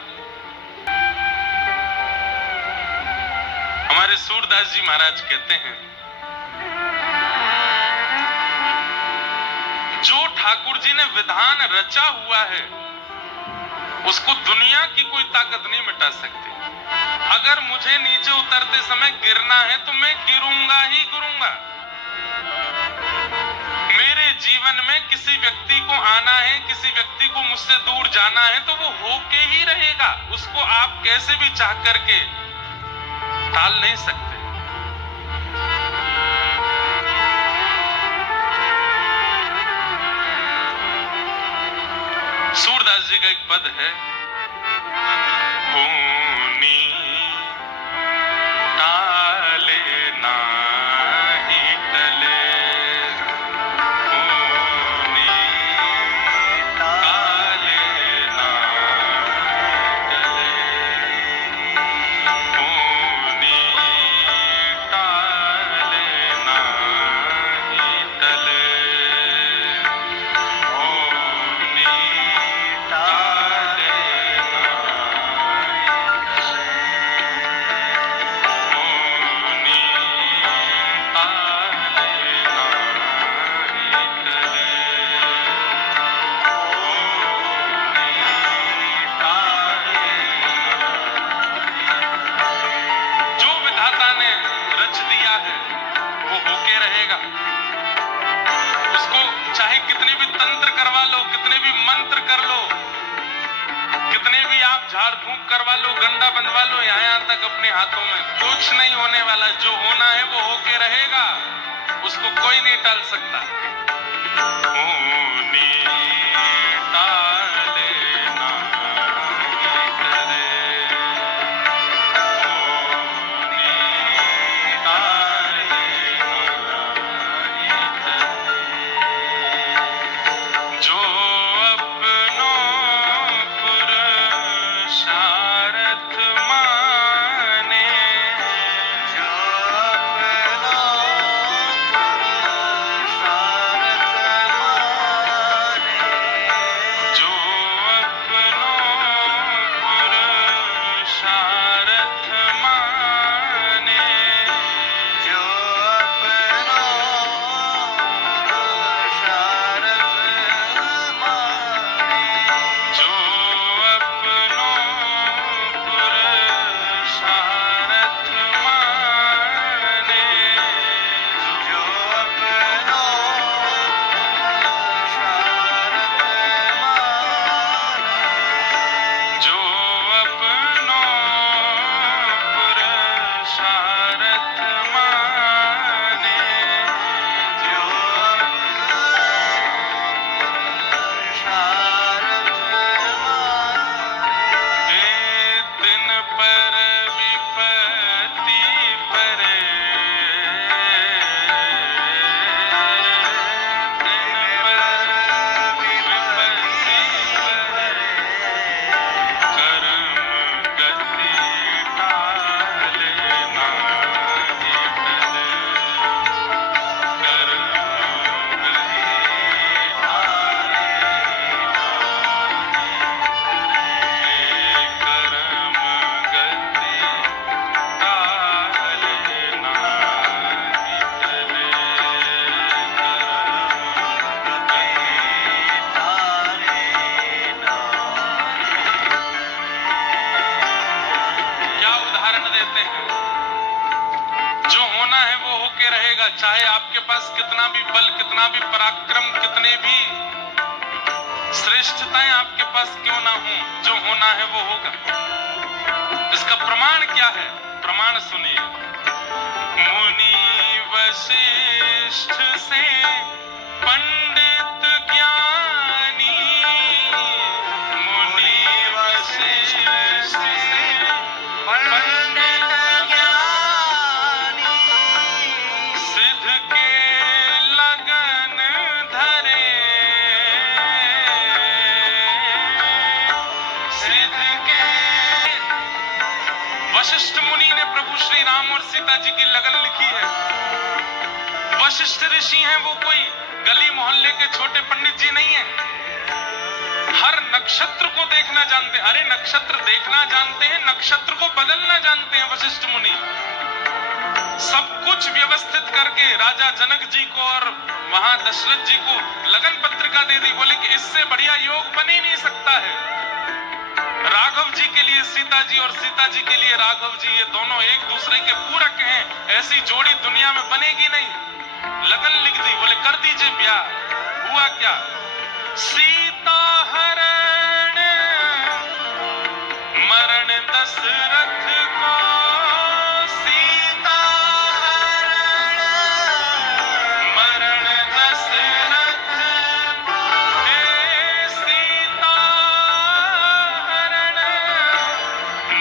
हमारे सूरदास जी महाराज कहते हैं, जो ठाकुर जी ने विधान रचा हुआ है उसको दुनिया की कोई ताकत नहीं मिटा सकती। अगर मुझे नीचे उतरते समय गिरना है तो मैं गिरूंगा ही गिरूंगा। मेरे जीवन में किसी व्यक्ति को आना है, किसी व्यक्ति को मुझसे दूर जाना है, तो वो होके ही रहेगा। उसको आप कैसे भी चाह करके टाल नहीं सकते। सूरदास जी का एक पद है, होनी टाले नाही टले, होनी टाले नाही टले, होनी टाले नाही टले, होनी टाले नाही झाड़ फूंक करवा लो, गंडा बंधवा लो यहाँ तक अपने हाथों में, कुछ नहीं होने वाला। जो होना है वो होके रहेगा, उसको कोई नहीं टाल सकता। होनी टाले ना करे, होनी टाले ना करे। जो अपनों पुरुषार्थ माने, जो अपनों पुरुषार्थ माने, जो अपनों पुरुषार्थ माने, जो अपनों पुरुषार्थ माने, जो अपनों पुरुषार्थ माने, जो अपनों पुरुषार्थ माने, जो अपनों पुरुषार्थ माने, जो पुरुषार्थ माने, दिन पर विपत्ति परे, दिन पर विपत्ति परे, कर्म गति टाले नाहि टले, कर्म गति टाले कर्म गति टाले नाहि टले, कर्म क्या उदाहरण देते हैं? जो होना है वो होके रहेगा, चाहे आपके पास कितना भी बल, कितना भी पराक्रम, कितने भी श्रेष्ठताएं आपके पास क्यों ना हो, जो होना है वो होगा। इसका प्रमाण क्या है? प्रमाण सुनिए। मुनि वशिष्ठ से पंडित ज्ञानी, मुनि वशिष्ठ से पंडित ज्ञानी, सिद्ध के लगन धरे, सिद्ध के। वशिष्ठ मुनि ने प्रभु श्री राम और सीता जी की लगन लिखी है। वशिष्ठ ऋषि हैं, वो कोई गली मोहल्ले के छोटे पंडित जी नहीं है। हर नक्षत्र को देखना जानते हैं। अरे नक्षत्र देखना जानते हैं, नक्षत्र को बदलना जानते हैं वशिष्ठ मुनि। सब कुछ व्यवस्थित करके राजा जनक जी को और वहां दशरथ जी को लगन पत्रिका दे दी। बोले कि इससे बढ़िया योग बन ही नहीं सकता है। राघव जी के लिए सीता जी और सीता जी के लिए राघव जी, ये दोनों एक दूसरे के पूरक हैं। ऐसी जोड़ी दुनिया में बनेगी नहीं। लगन लिख दी, बोले कर दीजिए ब्याह। हुआ क्या? सीता हरण मरण दशरथ को, सीता हरण मरण दशरथ को, हे सीता हरण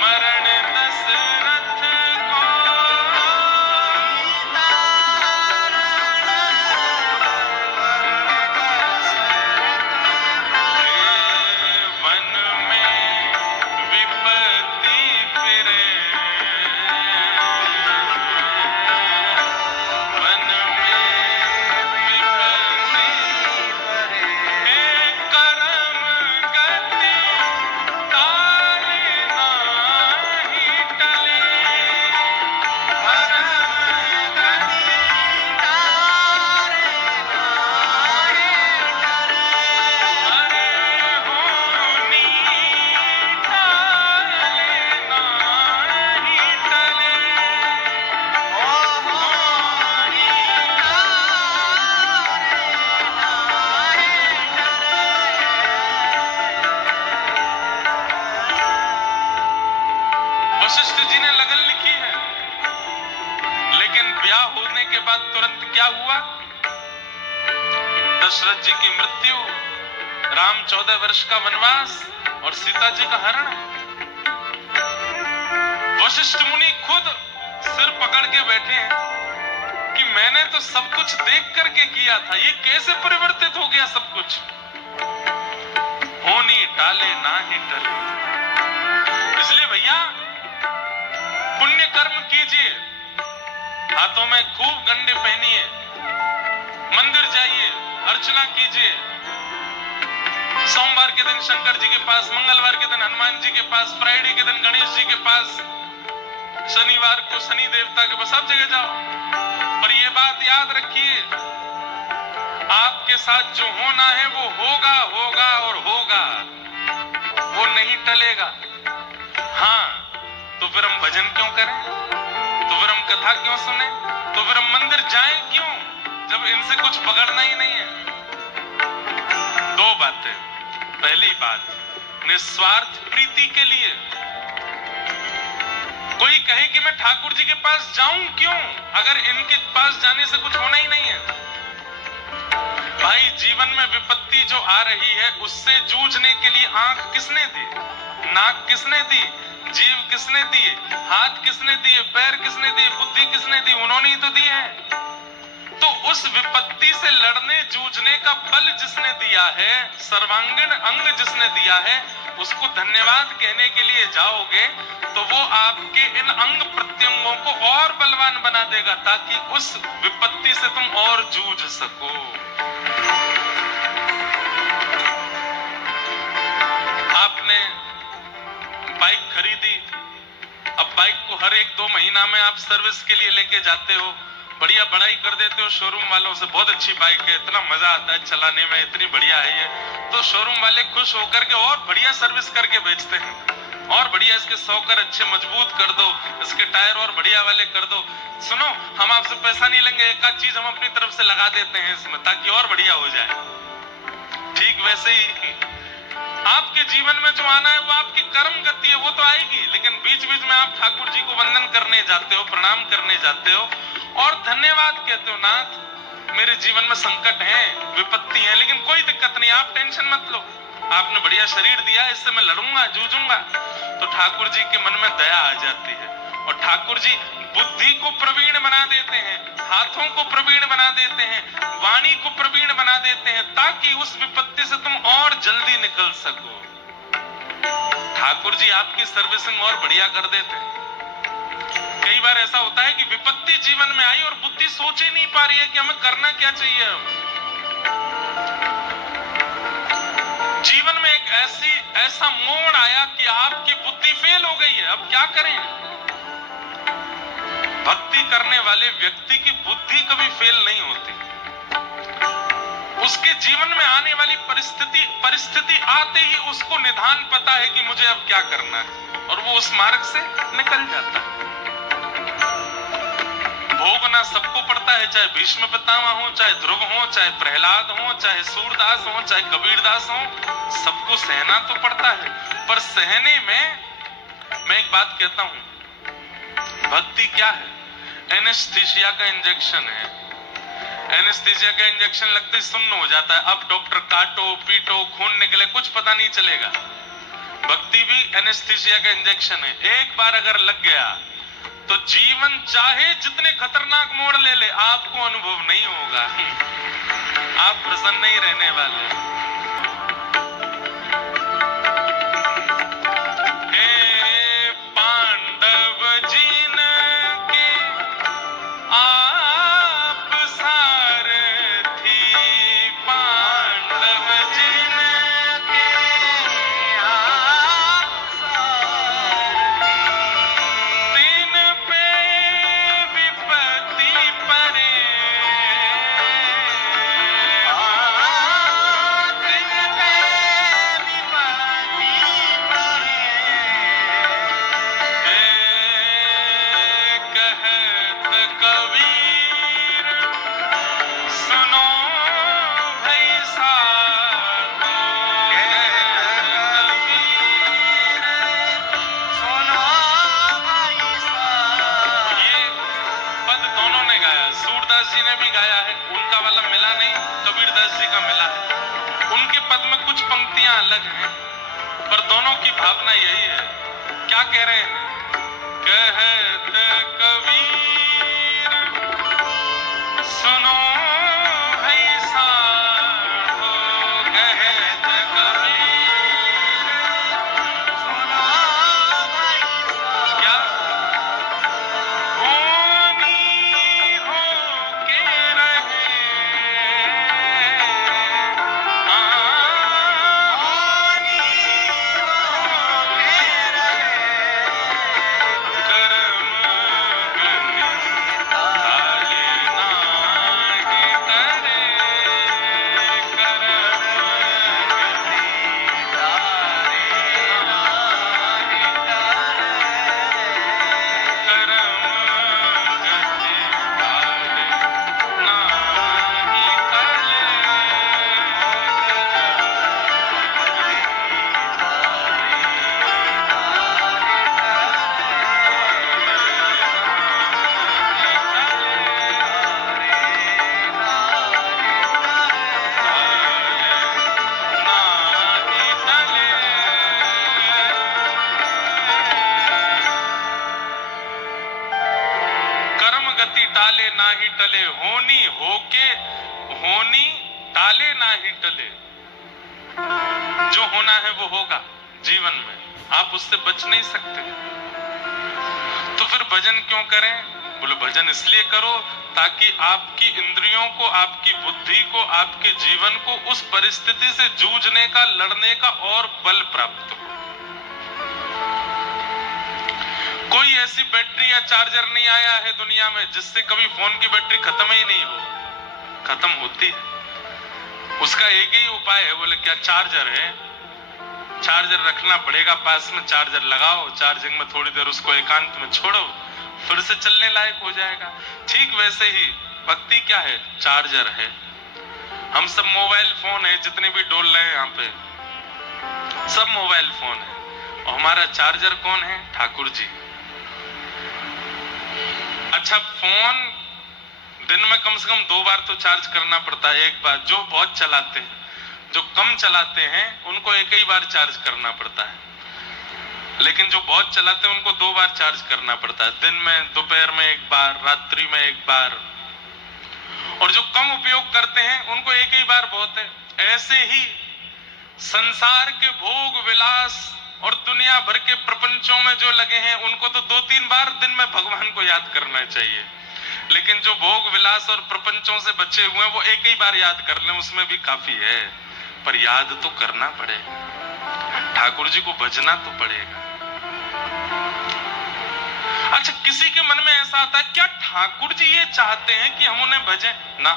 मरण दशरथ को, बाद तुरंत क्या हुआ? दशरथ जी की मृत्यु, राम 14 वर्ष का वनवास और सीता जी का हरण। वशिष्ठ मुनि खुद सिर पकड़ के बैठे हैं कि मैंने तो सब कुछ देख करके किया था, ये कैसे परिवर्तित हो गया सब कुछ? होनी टाले ना ही टले। इसलिए भैया पुण्य कर्म कीजिए, हाथों में खूब गंडे पहनिए, मंदिर जाइए, अर्चना कीजिए, सोमवार के दिन शंकर जी के पास, मंगलवार के दिन हनुमान जी के पास, फ्राइडे के दिन गणेश जी के पास, शनिवार को शनि देवता के पास, सब जगह जाओ। पर ये बात याद रखिए, आपके साथ जो होना है वो होगा, होगा और होगा, वो नहीं टलेगा। हाँ, तो फिर हम भजन क्यों करें? तो फिर हम कथा क्यों सुने? तो फिर हम मंदिर जाएं क्यों, जब इनसे कुछ पकड़ना ही नहीं है? दो बातें। पहली बात, निस्वार्थ प्रीति के लिए। कोई कहे कि मैं ठाकुर जी के पास जाऊं क्यों, अगर इनके पास जाने से कुछ होना ही नहीं है। भाई जीवन में विपत्ति जो आ रही है उससे जूझने के लिए आंख किसने दी, नाक किसने दी, जीव किसने दिए, हाथ किसने दिए, पैर किसने दिए, बुद्धि किसने दी? उन्होंने ही तो दी है। तो उस विपत्ति से लड़ने जूझने का बल जिसने दिया है, सर्वांगीण अंग जिसने दिया है, उसको धन्यवाद कहने के लिए जाओगे तो वो आपके इन अंग प्रत्यंगों को और बलवान बना देगा, ताकि उस विपत्ति से तुम और जूझ सको। आपने बाइक खरीदी, अब बाइक को हर 1-2 महीना में आप सर्विस के लिए लेके जाते हो, बढ़िया बड़ाई कर देते हो शोरूम वालों से, बहुत अच्छी बाइक है, इतना मजा आता है चलाने में, इतनी बढ़िया है ये, तो शोरूम वाले खुश होकर के और बढ़िया सर्विस करके बेचते हैं, और बढ़िया इसके सॉकर अच्छे मजबूत कर दो, इसके टायर और बढ़िया वाले कर दो। सुनो, हम आपसे पैसा नहीं लेंगे, एक आध चीज हम अपनी तरफ से लगा देते हैं इसमें, ताकि और बढ़िया हो जाए। ठीक वैसे ही आपके जीवन में जो आना है वो आपकी कर्म गति है, वो तो आएगी, लेकिन बीच बीच में आप ठाकुर जी को वंदन करने जाते हो, प्रणाम करने जाते हो और धन्यवाद कहते हो, नाथ मेरे जीवन में संकट है, विपत्ति है, लेकिन कोई दिक्कत नहीं, आप टेंशन मत लो, आपने बढ़िया शरीर दिया, इससे मैं लड़ूंगा, जूझूंगा। तो ठाकुर जी के मन में दया आ जाती है और ठाकुर जी बुद्धि को प्रवीण बना देते हैं, हाथों को प्रवीण बना देते हैं, वाणी को प्रवीण बना देते हैं, ताकि उस विपत्ति से तुम और जल्दी निकल सको। ठाकुर जी आपकी सर्विसिंग और बढ़िया कर देते हैं। कई बार ऐसा होता है कि विपत्ति जीवन में आई और बुद्धि सोच ही नहीं पा रही है कि हमें करना क्या चाहिए। अब जीवन में एक ऐसा मोड़ आया कि आपकी बुद्धि फेल हो गई है, अब क्या करें? भक्ति करने वाले व्यक्ति की बुद्धि कभी फेल नहीं होती, उसके जीवन में आने वाली परिस्थिति आते ही उसको निदान पता है कि मुझे अब क्या करना है, और वो उस मार्ग से निकल जाता है। भोगना सबको पड़ता है, चाहे भीष्म पितामह हो, चाहे ध्रुव हो, चाहे प्रहलाद हो, चाहे सूरदास हो, चाहे कबीरदास हो, सबको सहना तो पड़ता है। पर सहने में मैं एक बात कहता हूं, भक्ति क्या है? एनेस्थीसिया का इंजेक्शन है। एनेस्थीसिया का इंजेक्शन लगते ही सुन्न हो जाता है, अब डॉक्टर काटो पीटो खून निकले कुछ पता नहीं चलेगा। भक्ति भी एनेस्थीसिया का इंजेक्शन है, एक बार अगर लग गया तो जीवन चाहे जितने खतरनाक मोड़ ले ले, आपको अनुभव नहीं होगा, आप प्रसन्न नहीं रहने वाले। हैं, पर दोनों की भावना यही है। क्या कह रहे हैं? कहते कबीर सुनो भाई साधो, कहते कबीर सुनो भाई क्या साहब, होनी हो के रहे, होनी हो के रहे, कर्म गति ताले नाही टले, कर्म गति तारे नाही टले, कर्म गति ताले नाही टले। कर्म गति टाले नाही टले, होनी होके होनी टाले नाही टले। जो होना है वो होगा जीवन में, आप उससे बच नहीं सकते। तो फिर भजन क्यों करें? बोले भजन इसलिए करो ताकि आपकी इंद्रियों को, आपकी बुद्धि को, आपके जीवन को उस परिस्थिति से जूझने का, लड़ने का और बल प्राप्त हो। कोई ऐसी बैटरी या चार्जर नहीं आया है दुनिया में जिससे कभी फोन की बैटरी खत्म ही नहीं हो। खत्म होती है। उसका एक ही उपाय है, बोले क्या? चार्जर है, चार्जर रखना पड़ेगा पास में, चार्जर लगाओ, चार्जिंग में थोड़ी देर उसको एकांत में छोड़ो, फिर से चलने लायक हो जाएगा। ठीक वैसे ही भक्ति क्या है? चार्जर है। हम सब मोबाइल फोन है, जितने भी डोल रहे हैं यहाँ पे सब मोबाइल फोन है, और हमारा चार्जर कौन है? ठाकुर जी। अच्छा, फोन दिन में कम से कम 2 बार तो चार्ज करना पड़ता है। एक बार जो बहुत चलाते हैं, जो कम चलाते हैं उनको एक ही बार चार्ज करना पड़ता है, लेकिन जो बहुत चलाते हैं उनको 2 बार चार्ज करना पड़ता है। दिन में, दोपहर में एक बार, रात्रि में एक बार। और जो कम उपयोग करते हैं उनको एक ही बार बहुत है। ऐसे ही संसार के भोग विलास और दुनिया भर के प्रपंचों में जो लगे हैं उनको तो 2-3 बार दिन में भगवान को याद करना चाहिए, लेकिन जो भोग विलास और प्रपंचों से बचे हुए हैं वो एक ही बार याद कर लें, उसमें भी काफी है। पर याद तो करना पड़ेगा, ठाकुर जी को भजना तो पड़ेगा। अच्छा, किसी के मन में ऐसा आता है, क्या ठाकुर जी ये चाहते हैं कि हम उन्हें भजें? ना,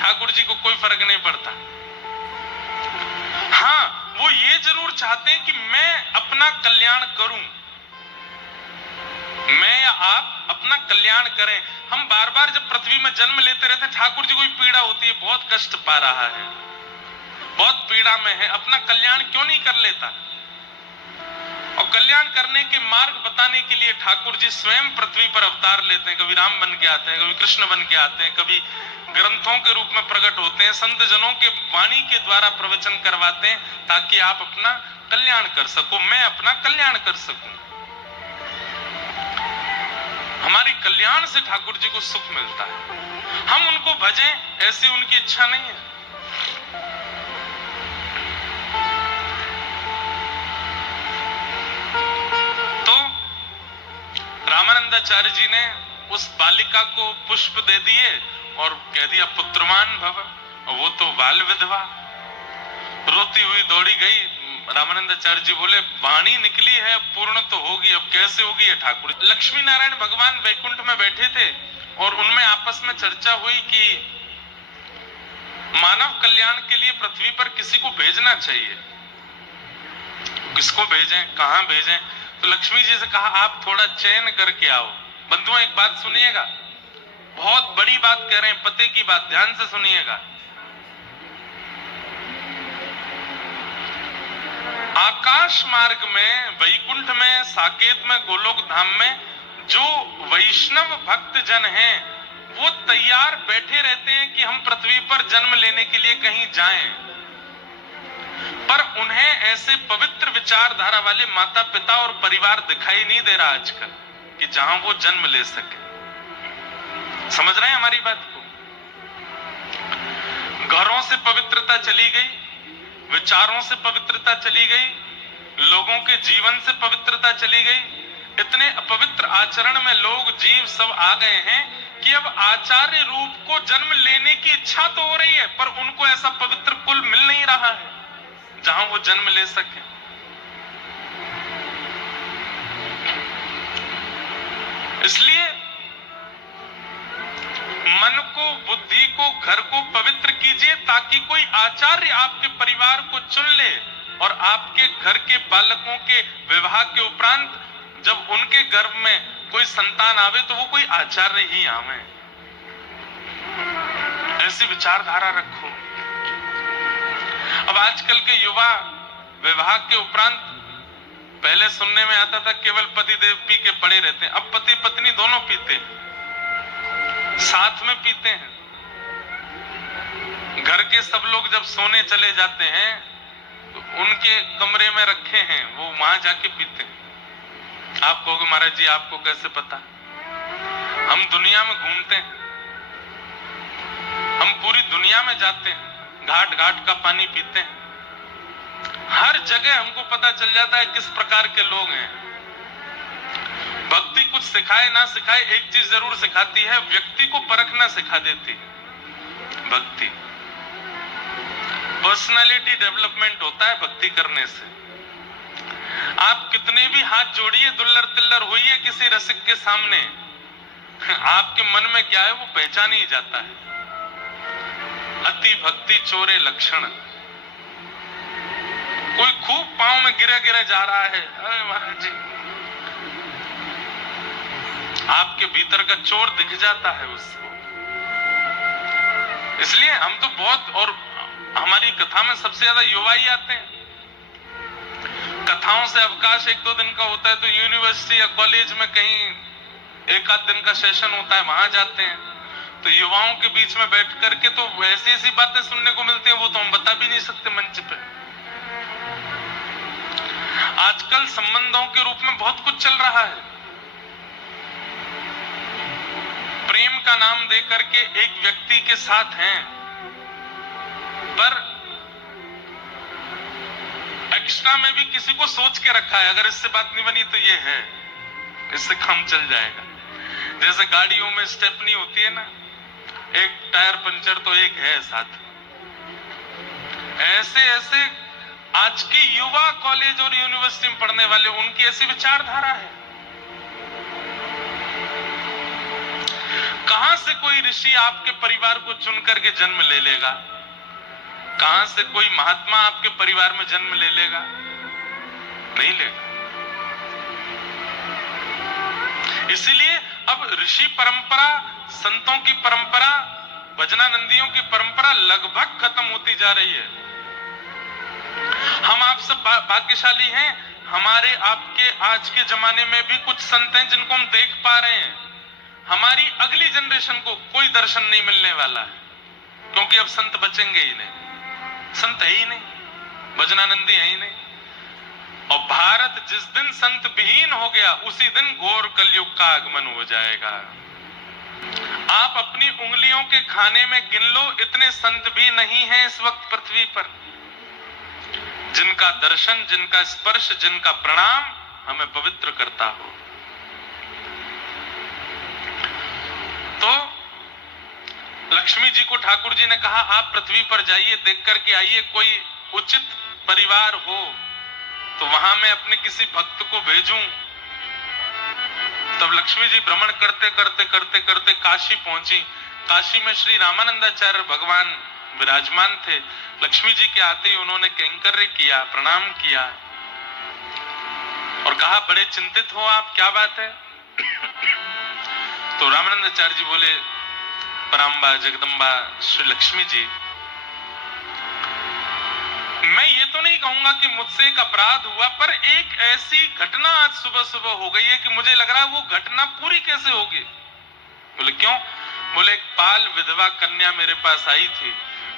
ठाकुर जी को कोई फर्क नहीं पड़ता। हाँ, वो ये जरूर चाहते हैं कि मैं अपना कल्याण करूं, मैं या आप अपना कल्याण करें। हम बार बार जब पृथ्वी में जन्म लेते रहते हैं, ठाकुर जी को भी पीड़ा होती है, बहुत कष्ट पा रहा है, बहुत पीड़ा में है, अपना कल्याण क्यों नहीं कर लेता? और कल्याण करने के मार्ग बताने के लिए ठाकुर जी स्वयं पृथ्वी पर अवतार लेते हैं। कभी राम बन के आते हैं, कभी कृष्ण बन के आते हैं, कभी ग्रंथों के रूप में प्रकट होते हैं, संत जनों के वाणी के द्वारा प्रवचन करवाते हैं, ताकि आप अपना कल्याण कर सको, मैं अपना कल्याण कर सकूं। हमारे कल्याण से ठाकुर जी को सुख मिलता है। हम उनको भजें ऐसी उनकी इच्छा नहीं है। तो रामानंदाचार्य जी ने उस बालिका को पुष्प दे दिए और कह दिया पुत्रवान भव। वो तो बाल विधवा, रोती हुई दौड़ी गई। रामानंदाचार्य जी बोले वाणी निकली है, पूर्ण तो होगी, अब कैसे होगी ये ठाकुर? लक्ष्मी नारायण भगवान वैकुंठ में बैठे थे और उनमें आपस में चर्चा हुई कि मानव कल्याण के लिए पृथ्वी पर किसी को भेजना चाहिए। किसको भेजें, कहां भेजें? तो लक्ष्मी जी से कहा आप थोड़ा चयन करके आओ। बंधुओं, एक बात सुनिएगा, बहुत बड़ी बात कह रहे हैं, पते की बात, ध्यान से सुनिएगा। आकाश मार्ग में, वैकुंठ में, साकेत में, गोलोक धाम में जो वैष्णव भक्त जन हैं वो तैयार बैठे रहते हैं कि हम पृथ्वी पर जन्म लेने के लिए कहीं जाएं। पर उन्हें ऐसे पवित्र विचारधारा वाले माता पिता और परिवार दिखाई नहीं दे रहा आजकल कि जहां वो जन्म ले सके। समझ रहे हैं हमारी बात को? घरों से पवित्रता चली गई, विचारों से पवित्रता चली गई, लोगों के जीवन से पवित्रता चली गई। इतने अपवित्र आचरण में लोग जीव सब आ गए हैं कि अब आचार्य रूप को जन्म लेने की इच्छा तो हो रही है, पर उनको ऐसा पवित्र कुल मिल नहीं रहा है जहां वो जन्म ले सके। इसलिए मन को, बुद्धि को, घर को पवित्र कीजिए ताकि कोई आचार्य आपके परिवार को चुन ले और आपके घर के बालकों के विवाह के उपरांत जब उनके गर्भ में कोई संतान आवे तो वो कोई आचार्य ही आवे। ऐसी विचारधारा रखो। अब आजकल के युवा विवाह के उपरांत, पहले सुनने में आता था केवल पति देव पी के पड़े रहते हैं, अब पति पत्नी दोनों पीते हैं, साथ में पीते हैं। घर के सब लोग जब सोने चले जाते हैं तो उनके कमरे में रखे हैं, वो वहां जाके पीते हैं। आप कहोगे महाराज जी आपको कैसे पता? हम दुनिया में घूमते हैं, हम पूरी दुनिया में जाते हैं, घाट घाट का पानी पीते हैं, हर जगह हमको पता चल जाता है किस प्रकार के लोग हैं। भक्ति कुछ सिखाए ना सिखाए, एक चीज जरूर सिखाती है, व्यक्ति को परखना सिखा देती है भक्ति। पर्सनालिटी डेवलपमेंट होता है भक्ति करने से। आप कितने भी हाथ जोड़िए, दुल्लर तिल्लर होइए किसी रसिक के सामने, आपके मन में क्या है वो पहचान ही जाता है। अति भक्ति चोरे लक्षण। कोई खूब पांव में गिरे गिरे जा रहा है, अरे महाराज जी, आपके भीतर का चोर दिख जाता है उसको। इसलिए हम तो बहुत, और हमारी कथा में सबसे ज्यादा युवा ही आते हैं। कथाओं से अवकाश एक दो दिन का होता है तो यूनिवर्सिटी या कॉलेज में कहीं एक आध दिन का सेशन होता है, वहां जाते हैं। तो युवाओं के बीच में बैठ करके तो ऐसी ऐसी बातें सुनने को मिलती हैं, वो तो हम बता भी नहीं सकते मंच पे। आजकल संबंधों के रूप में बहुत कुछ चल रहा है। प्रेम का नाम दे करके एक व्यक्ति के साथ हैं, पर एक्स्ट्रा में भी किसी को सोच के रखा है, अगर इससे बात नहीं बनी तो ये है, इससे काम चल जाएगा। जैसे गाड़ियों में स्टेपनी होती है ना, एक टायर पंचर तो एक है साथ। ऐसे ऐसे आज के युवा कॉलेज और यूनिवर्सिटी में पढ़ने वाले, उनकी ऐसी विचारधारा है। कहां से कोई ऋषि आपके परिवार को चुन करके जन्म ले लेगा? कहां से कोई महात्मा आपके परिवार में जन्म ले लेगा? नहीं लेगा। इसीलिए अब ऋषि परंपरा, संतों की परंपरा, भजनानंदियों की परंपरा लगभग खत्म होती जा रही है। हम आप सब भाग्यशाली हैं, हमारे आपके आज के जमाने में भी कुछ संत हैं जिनको हम देख पा रहे हैं। हमारी अगली जनरेशन को कोई दर्शन नहीं मिलने वाला है, क्योंकि अब संत बचेंगे ही नहीं, संत है ही नहीं, भजनानंदी है ही नहीं। और भारत जिस दिन संत विहीन हो गया, उसी दिन घोर कलयुग का आगमन हो जाएगा। आप अपनी उंगलियों के खाने में गिन लो, इतने संत भी नहीं हैं इस वक्त पृथ्वी पर जिनका दर्शन, जिनका स्पर्श, जिनका प्रणाम हमें पवित्र करता हो। तो लक्ष्मी जी को ठाकुर जी ने कहा आप पृथ्वी पर जाइए, देख करके आइए, कोई उचित परिवार हो तो वहां मैं अपने किसी भक्त को भेजूं। तब लक्ष्मी जी भ्रमण करते करते करते करते काशी पहुंची। काशी में श्री रामानंदाचार्य भगवान विराजमान थे। लक्ष्मी जी के आते ही उन्होंने कैंकर्य किया, प्रणाम किया और कहा बड़े चिंतित हो आप, क्या बात है? तो रामानंदाचार्य जी बोले, पराम्बा जगदम्बा श्री लक्ष्मी जी, मैं ये तो नहीं कहूंगा कि मुझसे एक अपराध हुआ, पर एक ऐसी घटना आज सुबह सुबह हो गई है कि मुझे लग रहा है वो घटना पूरी कैसे होगी। बोले क्यों? बोले एक बाल विधवा कन्या मेरे पास आई थी,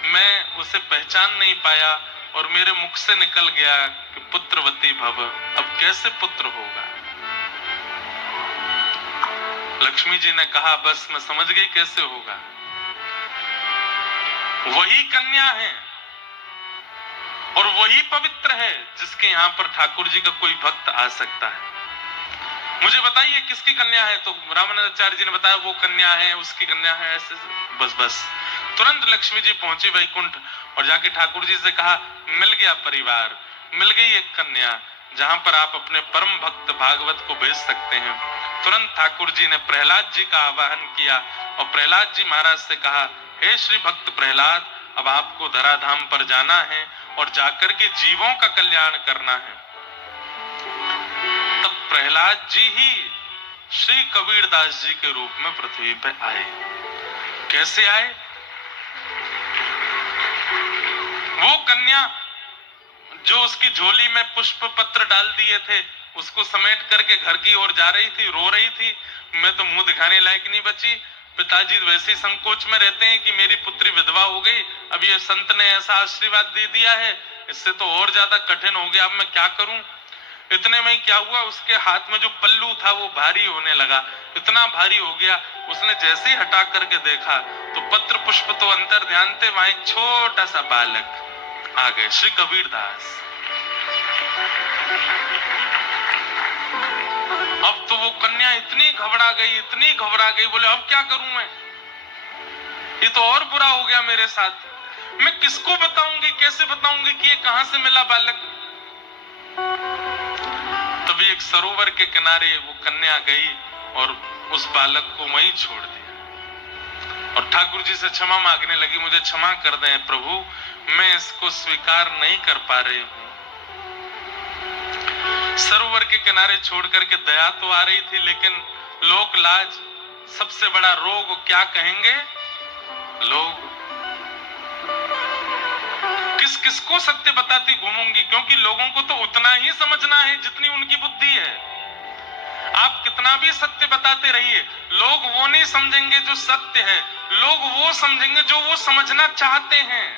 मैं उसे पहचान नहीं पाया, और मेरे मुख से निकल गया कि पुत्रवती भव। अब कैसे पुत्र होगा? लक्ष्मी जी ने कहा बस मैं समझ गई कैसे होगा। वही कन्या है और वही पवित्र है जिसके यहाँ पर ठाकुर जी का कोई भक्त आ सकता है। मुझे बताइए किसकी कन्या है? तो रामानंदाचार्य जी ने बताया वो कन्या है, उसकी कन्या है, ऐसे बस तुरंत लक्ष्मी जी पहुंची वैकुंठ और जाके ठाकुर जी से कहा मिल गया परिवार, मिल गई एक कन्या जहां पर आप अपने परम भक्त भागवत को भेज सकते हैं। तुरंत ठाकुर जी ने प्रहलाद जी का आवाहन किया और प्रहलाद जी महाराज से कहा हे श्री भक्त प्रहलाद, अब आपको धराधाम पर जाना है और जाकर के जीवों का कल्याण करना है। तब प्रहलाद जी ही श्री कबीरदास जी के रूप में पृथ्वी पे आए। कैसे आए? वो कन्या जो उसकी झोली में पुष्प पत्र डाल दिए थे उसको समेट करके घर की ओर जा रही थी, रो रही थी, मैं तो मुंह दिखाने लायक नहीं बची। पिताजी वैसे ही संकोच में रहते हैं कि मेरी पुत्री विधवा हो गई, अब ये संत ने ऐसा आशीर्वाद दे दिया है, इससे तो और ज्यादा कठिन हो गया, अब मैं क्या करूं। इतने में क्या हुआ, उसके हाथ में जो पल्लू था वो भारी होने लगा, इतना भारी हो गया, उसने जैसे ही हटा करके देखा तो पत्र पुष्प तो अंतर ध्यान थे, वहां एक छोटा सा बालक आ गए, श्री कबीरदास। अब तो वो कन्या इतनी घबरा गई, बोले अब क्या करूं मैं, ये तो और बुरा हो गया मेरे साथ, मैं किसको बताऊंगी, कैसे बताऊंगी कि ये कहां से मिला बालक। तभी एक सरोवर के किनारे वो कन्या गई और उस बालक को वहीं छोड़ दिया और ठाकुर जी से क्षमा मांगने लगी, मुझे क्षमा कर दें प्रभु, मैं इसको स्वीकार नहीं कर पा रही हूं। सरोवर के किनारे छोड़ करके दया तो आ रही थी, लेकिन लोक लाज, सबसे बड़ा रोग क्या कहेंगे लोग, किस किसको सत्य बताती घूमूंगी, क्योंकि लोगों को तो उतना ही समझना है जितनी उनकी बुद्धि है। आप कितना भी सत्य बताते रहिए, लोग वो नहीं समझेंगे जो सत्य है, लोग वो समझेंगे जो वो समझना चाहते हैं।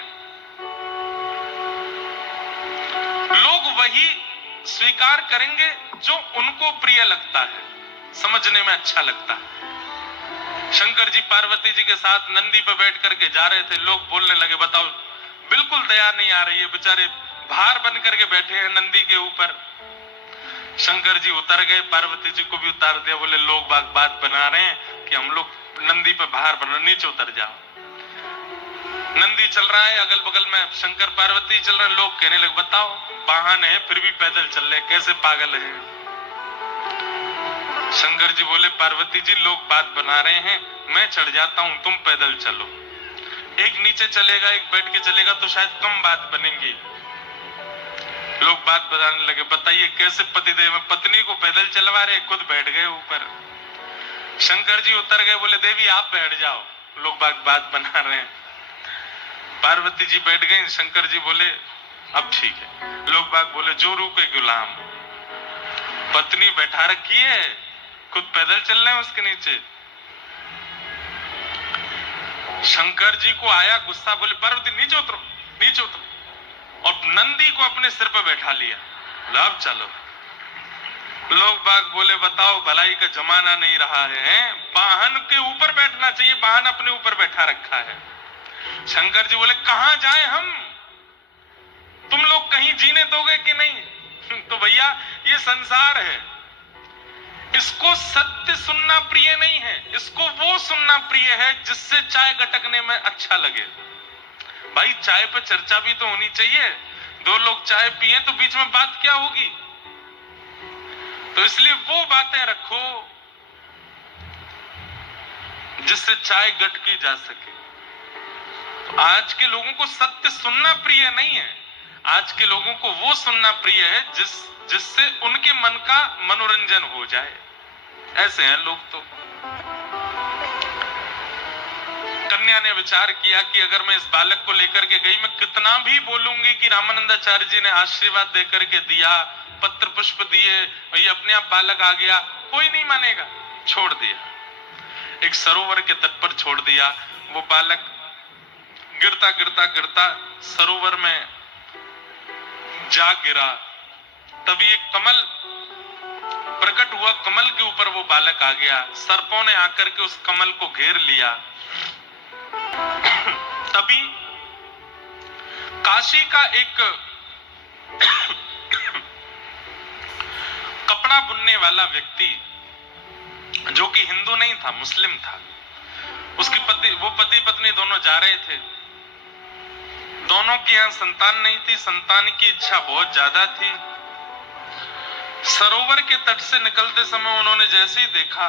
लोग वही स्वीकार करेंगे जो उनको प्रिय लगता है, समझने में अच्छा लगता है। शंकर जी पार्वती जी के साथ नंदी पर बैठ करके जा रहे थे, लोग बोलने लगे बताओ बिल्कुल दया नहीं आ रही है, बेचारे भार बन करके बैठे हैं नंदी के ऊपर। शंकर जी उतर गए, पार्वती जी को भी उतार दिया, बोले लोग बात बना रहे हैं कि हम लोग नंदी पर भार बना, नीचे उतर जाओ। नंदी चल रहा है, अगल बगल में शंकर पार्वती चल रहे हैं, लोग कहने लगे बताओ वाहन है फिर भी पैदल चल रहे, कैसे पागल है। शंकर जी बोले पार्वती जी लोग बात बना रहे हैं, मैं चढ़ जाता हूं, तुम पैदल चलो, एक नीचे चलेगा एक बैठ के चलेगा तो शायद कम बात बनेंगी। लोग बात बताने लगे, बताइए कैसे पतिदेव पत्नी को पैदल चलवा रहे, खुद बैठ गए ऊपर। शंकर जी उतर गए, बोले देवी आप बैठ जाओ, लोग बात बना रहे हैं। पार्वती जी बैठ गई, शंकर जी बोले अब ठीक है। लोग बोले जो रूके गुलाम, पत्नी बैठा रखी है, खुद पैदल चल रहे हैं उसके नीचे। शंकर जी को आया गुस्सा, बोले पार्वती नीचे उतरो, नीचे उतरो, और नंदी को अपने सिर पर बैठा लिया, अब चलो। लोग बोले बताओ भलाई का जमाना नहीं रहा है, वाहन के ऊपर बैठना चाहिए, वाहन अपने ऊपर बैठा रखा है। शंकर जी बोले कहां जाए हम, तुम लोग कहीं जीने दोगे कि नहीं। तो भैया ये संसार है, इसको सत्य सुनना प्रिय नहीं है, इसको वो सुनना प्रिय है जिससे चाय गटकने में अच्छा लगे। भाई चाय पे चर्चा भी तो होनी चाहिए, दो लोग चाय पिए तो बीच में बात क्या होगी, तो इसलिए वो बातें रखो जिससे चाय गटकी जा सके। तो आज के लोगों को सत्य सुनना प्रिय नहीं है, आज के लोगों को वो सुनना प्रिय है जिससे उनके मन का मनोरंजन हो जाए। ऐसे हैं लोग। तो कन्या ने विचार किया कि अगर मैं इस बालक को लेकर के गई, मैं कितना भी बोलूंगी कि रामानंदाचार्य जी ने आशीर्वाद देकर के दिया, पत्र पुष्प दिए, ये अपने आप बालक आ गया, कोई नहीं मानेगा। छोड़ दिया, एक सरोवर के तट पर छोड़ दिया। वो बालक गिरता गिरता गिरता सरोवर में जा गिरा। तभी एक कमल प्रकट हुआ, कमल के ऊपर वो बालक आ गया। सर्पों ने आकर के उस कमल को घेर लिया। तभी काशी का एक कपड़ा बुनने वाला व्यक्ति, जो कि हिंदू नहीं था, मुस्लिम था, वो पति पत्नी दोनों जा रहे थे। दोनों की यहां संतान नहीं थी, संतान की इच्छा बहुत ज्यादा थी। सरोवर के तट से निकलते समय उन्होंने जैसे ही देखा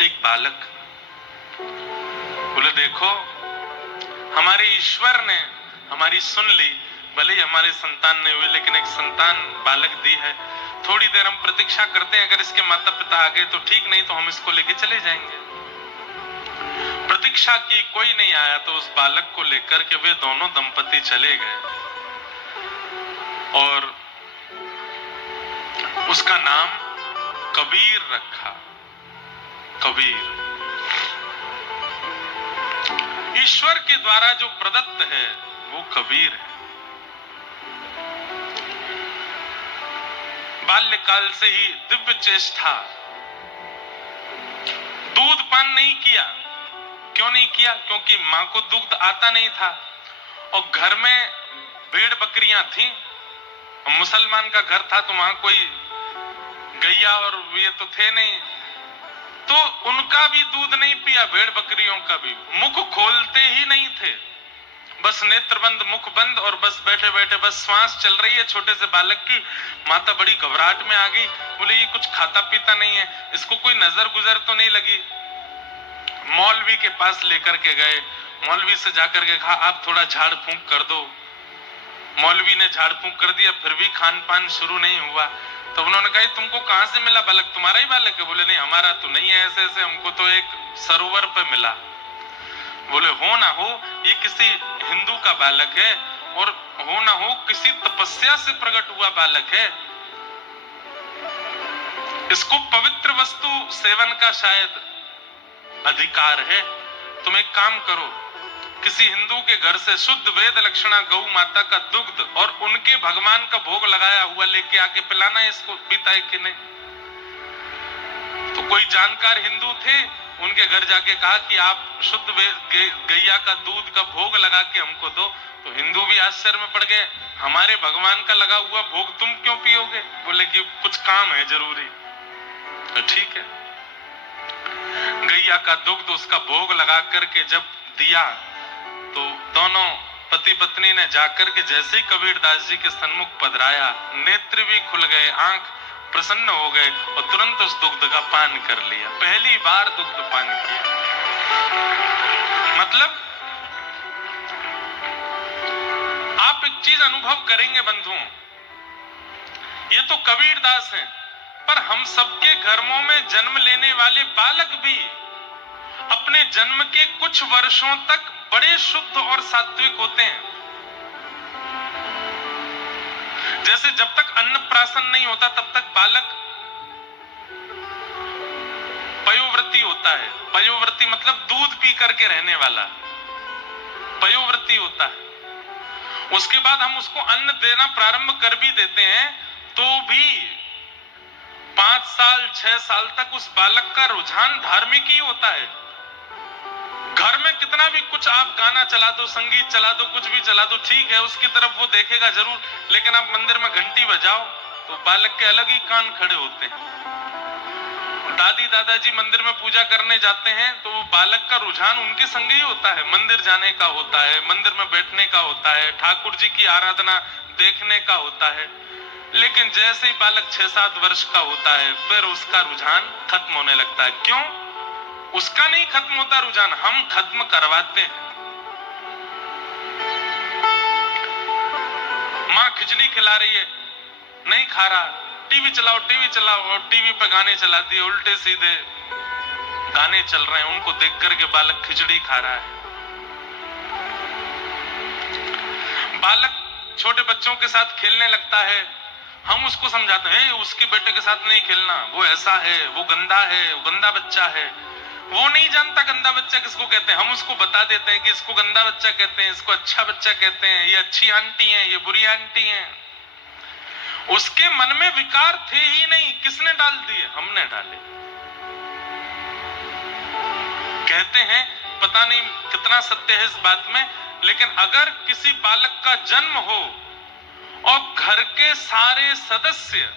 एक बालक, बोले देखो हमारे ईश्वर ने हमारी सुन ली, भले ही हमारे संतान नहीं हुई लेकिन एक संतान बालक दी है। थोड़ी देर हम प्रतीक्षा करते हैं, अगर इसके माता पिता आ गए तो ठीक, नहीं तो हम इसको लेके चले जाएंगे। प्रतीक्षा की, कोई नहीं आया तो उस बालक को लेकर के वे दोनों दंपति चले गए और उसका नाम कबीर रखा। कबीर ईश्वर के द्वारा जो प्रदत्त है वो कबीर है। बाल्यकाल से ही दिव्य चेष्टा, दूध पान नहीं किया। क्यों नहीं किया? क्योंकि मां को दूध आता नहीं था और घर में भेड़ बकरियां थी। मुसलमान का घर था तो वहां कोई गैया और ये तो थे नहीं, तो उनका भी दूध नहीं पिया, भेड़ बकरियों का भी। मुख खोलते ही नहीं थे, बस नेत्र बंद, मुख बंद, और बस बैठे बैठे बस श्वास चल रही है छोटे से बालक की। माता बड़ी घबराहट में आ गई, बोले ये कुछ खाता पीता नहीं है, इसको कोई नजर गुजर तो नहीं लगी। मौलवी के पास लेकर के गए, मौलवी से जाकर के कहा आप थोड़ा झाड़ फूंक कर दो। मौलवी ने झाड़ फूंक कर दिया, फिर भी खान पान शुरू नहीं हुआ। तो उन्होंने कहा तुमको कहां से मिला बालक? तुम्हारा ही बालक है? बोले नहीं हमारा तो नहीं है, ऐसे ऐसे हमको तो एक सरोवर पे मिला। बोले हो ना हो ये किसी हिंदू का बालक है, और हो ना हो किसी तपस्या से प्रकट हुआ बालक है। इसको पवित्र वस्तु सेवन का शायद अधिकार है। तुम एक काम करो, किसी हिंदू के घर से शुद्ध वेद लक्षणा गौ माता का दुग्ध और उनके भगवान का भोग लगाया हुआ लेके आके पिलाना है इसको, पीता है कि नहीं। तो कोई जानकार हिंदू थे, उनके घर जाके कहा कि आप शुद्ध गैया का दूध का भोग लगा के हमको दो। तो हिंदू भी आश्चर्य में पड़ गए, हमारे भगवान का लगा हुआ भोग तुम क्यों पियोगे? बोले कि कुछ काम है जरूरी। तो ठीक है, गैया का दुग्ध उसका भोग लगा करके जब दिया तो दोनों पति पत्नी ने जाकर के जैसे ही कबीरदास जी के सन्मुख पधराया, नेत्र भी खुल गए, आंख प्रसन्न हो गए और तुरंत उस दुग्ध का पान कर लिया। पहली बार दुग्ध पान किया। मतलब आप एक चीज अनुभव करेंगे बंधुओं, ये तो कबीरदास हैं, पर हम सबके घरों में जन्म लेने वाले बालक भी अपने जन्म के कुछ वर्षों तक बड़े शुद्ध और सात्विक होते हैं। जैसे जब तक अन्नप्राशन नहीं होता तब तक बालक पयोव्रती होता है। पयोव्रती मतलब दूध पी करके रहने वाला पयोव्रती होता है। उसके बाद हम उसको अन्न देना प्रारंभ कर भी देते हैं तो भी 5 साल 6 साल तक उस बालक का रुझान धार्मिक ही होता है। घर में कितना भी कुछ आप गाना चला दो, संगीत चला दो, कुछ भी चला दो, ठीक है उसकी तरफ वो देखेगा जरूर, लेकिन आप मंदिर में घंटी बजाओ तो बालक के अलग ही कान खड़े होते हैं। दादी दादाजी मंदिर में पूजा करने जाते हैं तो वो बालक का रुझान उनके संग ही होता है, मंदिर जाने का होता है, मंदिर में बैठने का होता है, ठाकुर जी की आराधना देखने का होता है। लेकिन जैसे ही बालक 6-7 वर्ष का होता है फिर उसका रुझान खत्म होने लगता है। क्यों? उसका नहीं खत्म होता रुझान, हम खत्म करवाते हैं। माँ खिचड़ी खिला रही है, नहीं खा रहा, टीवी चलाओ और टीवी पे गाने चलाती है, उल्टे सीधे गाने चल रहे हैं, उनको देख करके बालक खिचड़ी खा रहा है। बालक छोटे बच्चों के साथ खेलने लगता है, हम उसको समझाते हैं उसके बेटे के साथ नहीं खेलना, वो ऐसा है, वो गंदा है, वो गंदा बच्चा है। वो नहीं जानता गंदा बच्चा किसको कहते हैं, हम उसको बता देते हैं कि इसको गंदा बच्चा कहते हैं, इसको अच्छा बच्चा कहते हैं, ये अच्छी आंटी है, ये बुरी आंटी है। उसके मन में विकार थे ही नहीं, किसने डाल दिए? हमने डाले। कहते हैं, पता नहीं कितना सत्य है इस बात में, लेकिन अगर किसी बालक का जन्म हो और घर के सारे सदस्य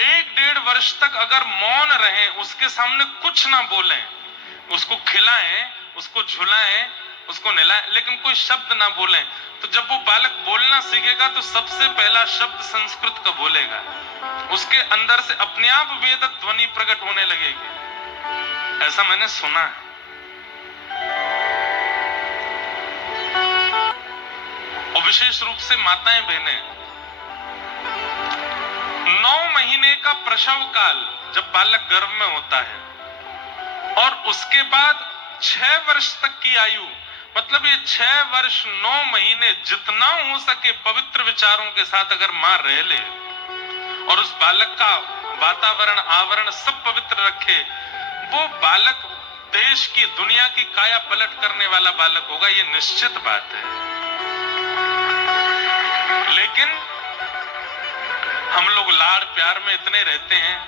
1-1.5 वर्ष तक अगर मौन रहें, उसके सामने कुछ ना बोलें, उसको खिलाएं, उसको झुलाएं, उसको नहलाएं, लेकिन कोई शब्द ना बोलें, तो जब वो बालक बोलना सीखेगा तो सबसे पहला शब्द संस्कृत का बोलेगा। उसके अंदर से अपने आप वेद ध्वनि प्रकट होने लगेगी। ऐसा मैंने सुना है। और विशेष रूप से माताएं बहनें, 9 महीने का प्रसव काल जब बालक गर्भ में होता है और उसके बाद 6 वर्ष तक की आयु, मतलब ये 6 वर्ष 9 महीने जितना हो सके पवित्र विचारों के साथ अगर मां रह ले और उस बालक का वातावरण आवरण सब पवित्र रखे, वो बालक देश की दुनिया की काया पलट करने वाला बालक होगा, ये निश्चित बात है। लेकिन हम लोग लाड़ प्यार में इतने रहते हैं,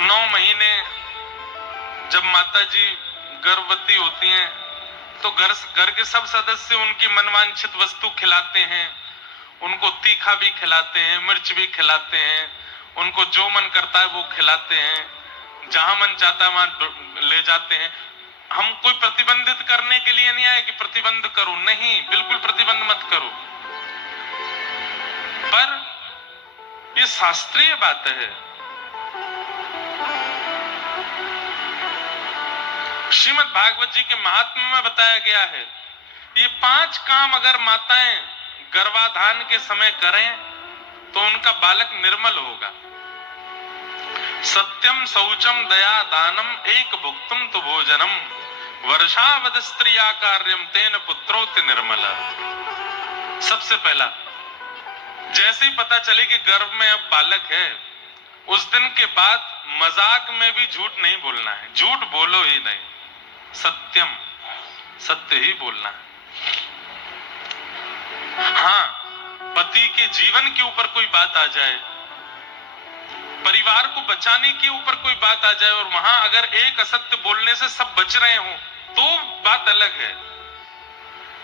9 महीने जब माता जी गर्भवती होती हैं तो घर के सब सदस्य उनकी मनवांछित वस्तु खिलाते हैं, उनको तीखा भी खिलाते हैं, मिर्च भी खिलाते हैं, उनको जो मन करता है वो खिलाते हैं, जहां मन चाहता है वहां ले जाते हैं। हम कोई प्रतिबंधित करने के लिए नहीं आए कि प्रतिबंध करो, नहीं, बिल्कुल प्रतिबंध मत करो, पर ये शास्त्रीय बात है। श्रीमद् भागवत जी के महात्म्य में बताया गया है, ये 5 काम अगर माताएं गर्भाधान के समय करें तो उनका बालक निर्मल होगा। सत्यम शौचम दया दानम एक भुक्तम तु भोजनम वर्षावद स्त्रिया कार्यम तेन पुत्रोति निर्मला। सबसे पहला, जैसे ही पता चले कि गर्भ में अब बालक है, उस दिन के बाद मजाक में भी झूठ नहीं बोलना है, झूठ बोलो ही नहीं, सत्यम, सत्य ही बोलना है। हाँ, पति के जीवन के ऊपर कोई बात आ जाए, परिवार को बचाने के ऊपर कोई बात आ जाए और वहां अगर एक असत्य बोलने से सब बच रहे हो तो बात अलग है,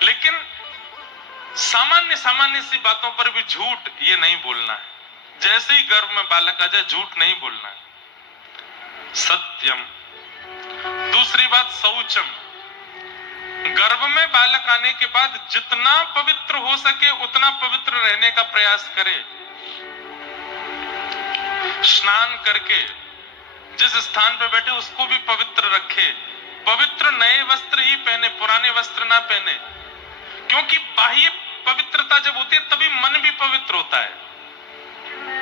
लेकिन सामान्य सी बातों पर भी झूठ ये नहीं बोलना है। जैसे ही गर्भ में बालक आ जाए झूठ नहीं बोलना है, सत्यम। दूसरी बात, शौचम, गर्भ में बालक आने के बाद जितना पवित्र हो सके उतना पवित्र रहने का प्रयास करे। स्नान करके जिस स्थान पर बैठे उसको भी पवित्र रखे, पवित्र नए वस्त्र ही पहने, पुराने वस्त्र ना पहने, क्योंकि बाह्य पवित्रता जब होती है तभी मन भी पवित्र होता है,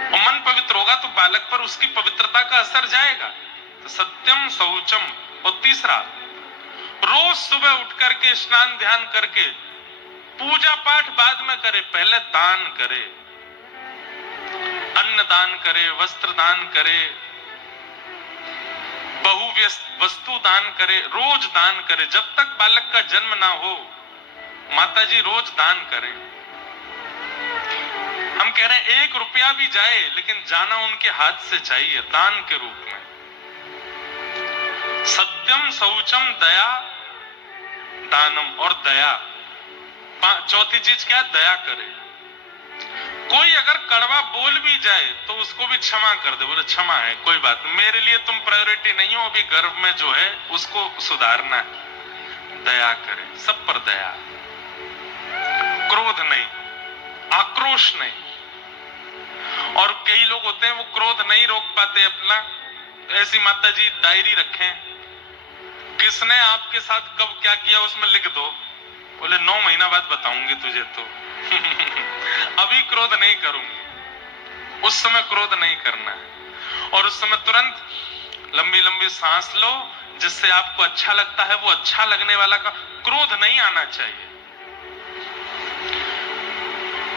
और मन पवित्र होगा तो बालक पर उसकी पवित्रता का असर जाएगा। तो सत्यम शौचम। और तीसरा, रोज सुबह उठ करके स्नान ध्यान करके पूजा पाठ बाद में करे, पहले दान करे, अन्न दान करे, वस्त्र दान करे, वस्तु दान करे, रोज दान करे। जब तक बालक का जन्म ना हो माताजी रोज दान करें। हम कह रहे हैं 1 रुपया भी जाए लेकिन जाना उनके हाथ से चाहिए, दान के रूप में। सत्यम शौचम दया दानम। और दया, चौथी चीज क्या? दया करे। कोई अगर कड़वा बोल भी जाए तो उसको भी क्षमा कर दे, बोले क्षमा है, कोई बात नहीं, मेरे लिए तुम प्रायोरिटी नहीं हो, अभी गर्भ में जो है उसको सुधारना है। दया करे, सब पर दया, क्रोध नहीं, आक्रोश नहीं। और कई लोग होते हैं वो क्रोध नहीं रोक पाते अपना, ऐसी माता जी डायरी रखें, किसने आपके साथ कब क्या किया उसमें लिख दो, बोले 9 महीना बाद बताऊंगी तुझे, तो अभी क्रोध नहीं करूंगी। उस समय क्रोध नहीं करना है, और उस समय तुरंत लंबी लंबी सांस लो, जिससे आपको अच्छा लगता है वो अच्छा लगने वाला का क्रोध नहीं आना चाहिए।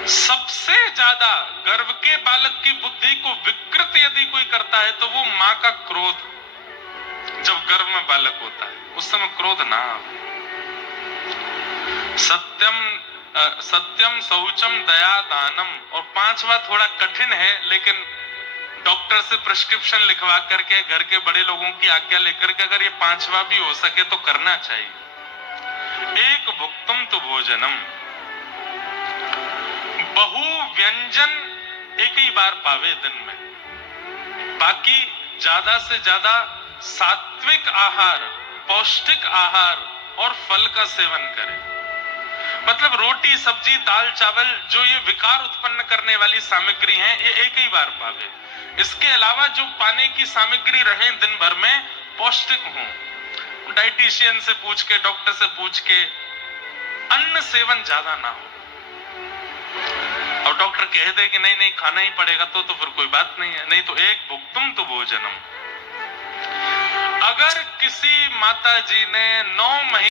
सबसे ज्यादा गर्भ के बालक की बुद्धि को विकृत यदि कोई करता है तो वो मां का क्रोध। जब गर्भ में बालक होता है उस समय क्रोध ना आवे। सत्यम शौचम दया दानम, और पांचवा थोड़ा कठिन है, लेकिन डॉक्टर से प्रिस्क्रिप्शन लिखवा करके घर के बड़े लोगों की आज्ञा लेकर के अगर ये पांचवा भी हो सके तो करना चाहिए। एक भुक्तम तो भोजनम, बहु व्यंजन एक ही बार पावे दिन में, बाकी ज्यादा से ज्यादा सात्विक आहार, पौष्टिक आहार और फल का सेवन करें। मतलब रोटी सब्जी दाल चावल जो ये विकार उत्पन्न करने वाली सामग्री हैं, ये एक ही बार पावे। इसके अलावा जो पाने की सामग्री रहे दिन भर में पौष्टिक हो। डाइटिशियन से पूछ के, डॉक्टर से पूछ के, अन्न सेवन ज्यादा ना हो। और डॉक्टर कह दे कि नहीं नहीं खाना ही पड़ेगा तो फिर कोई बात नहीं है, नहीं तो एक भुक्तम तो भोजनम। अगर किसी माता जी ने 9 महीने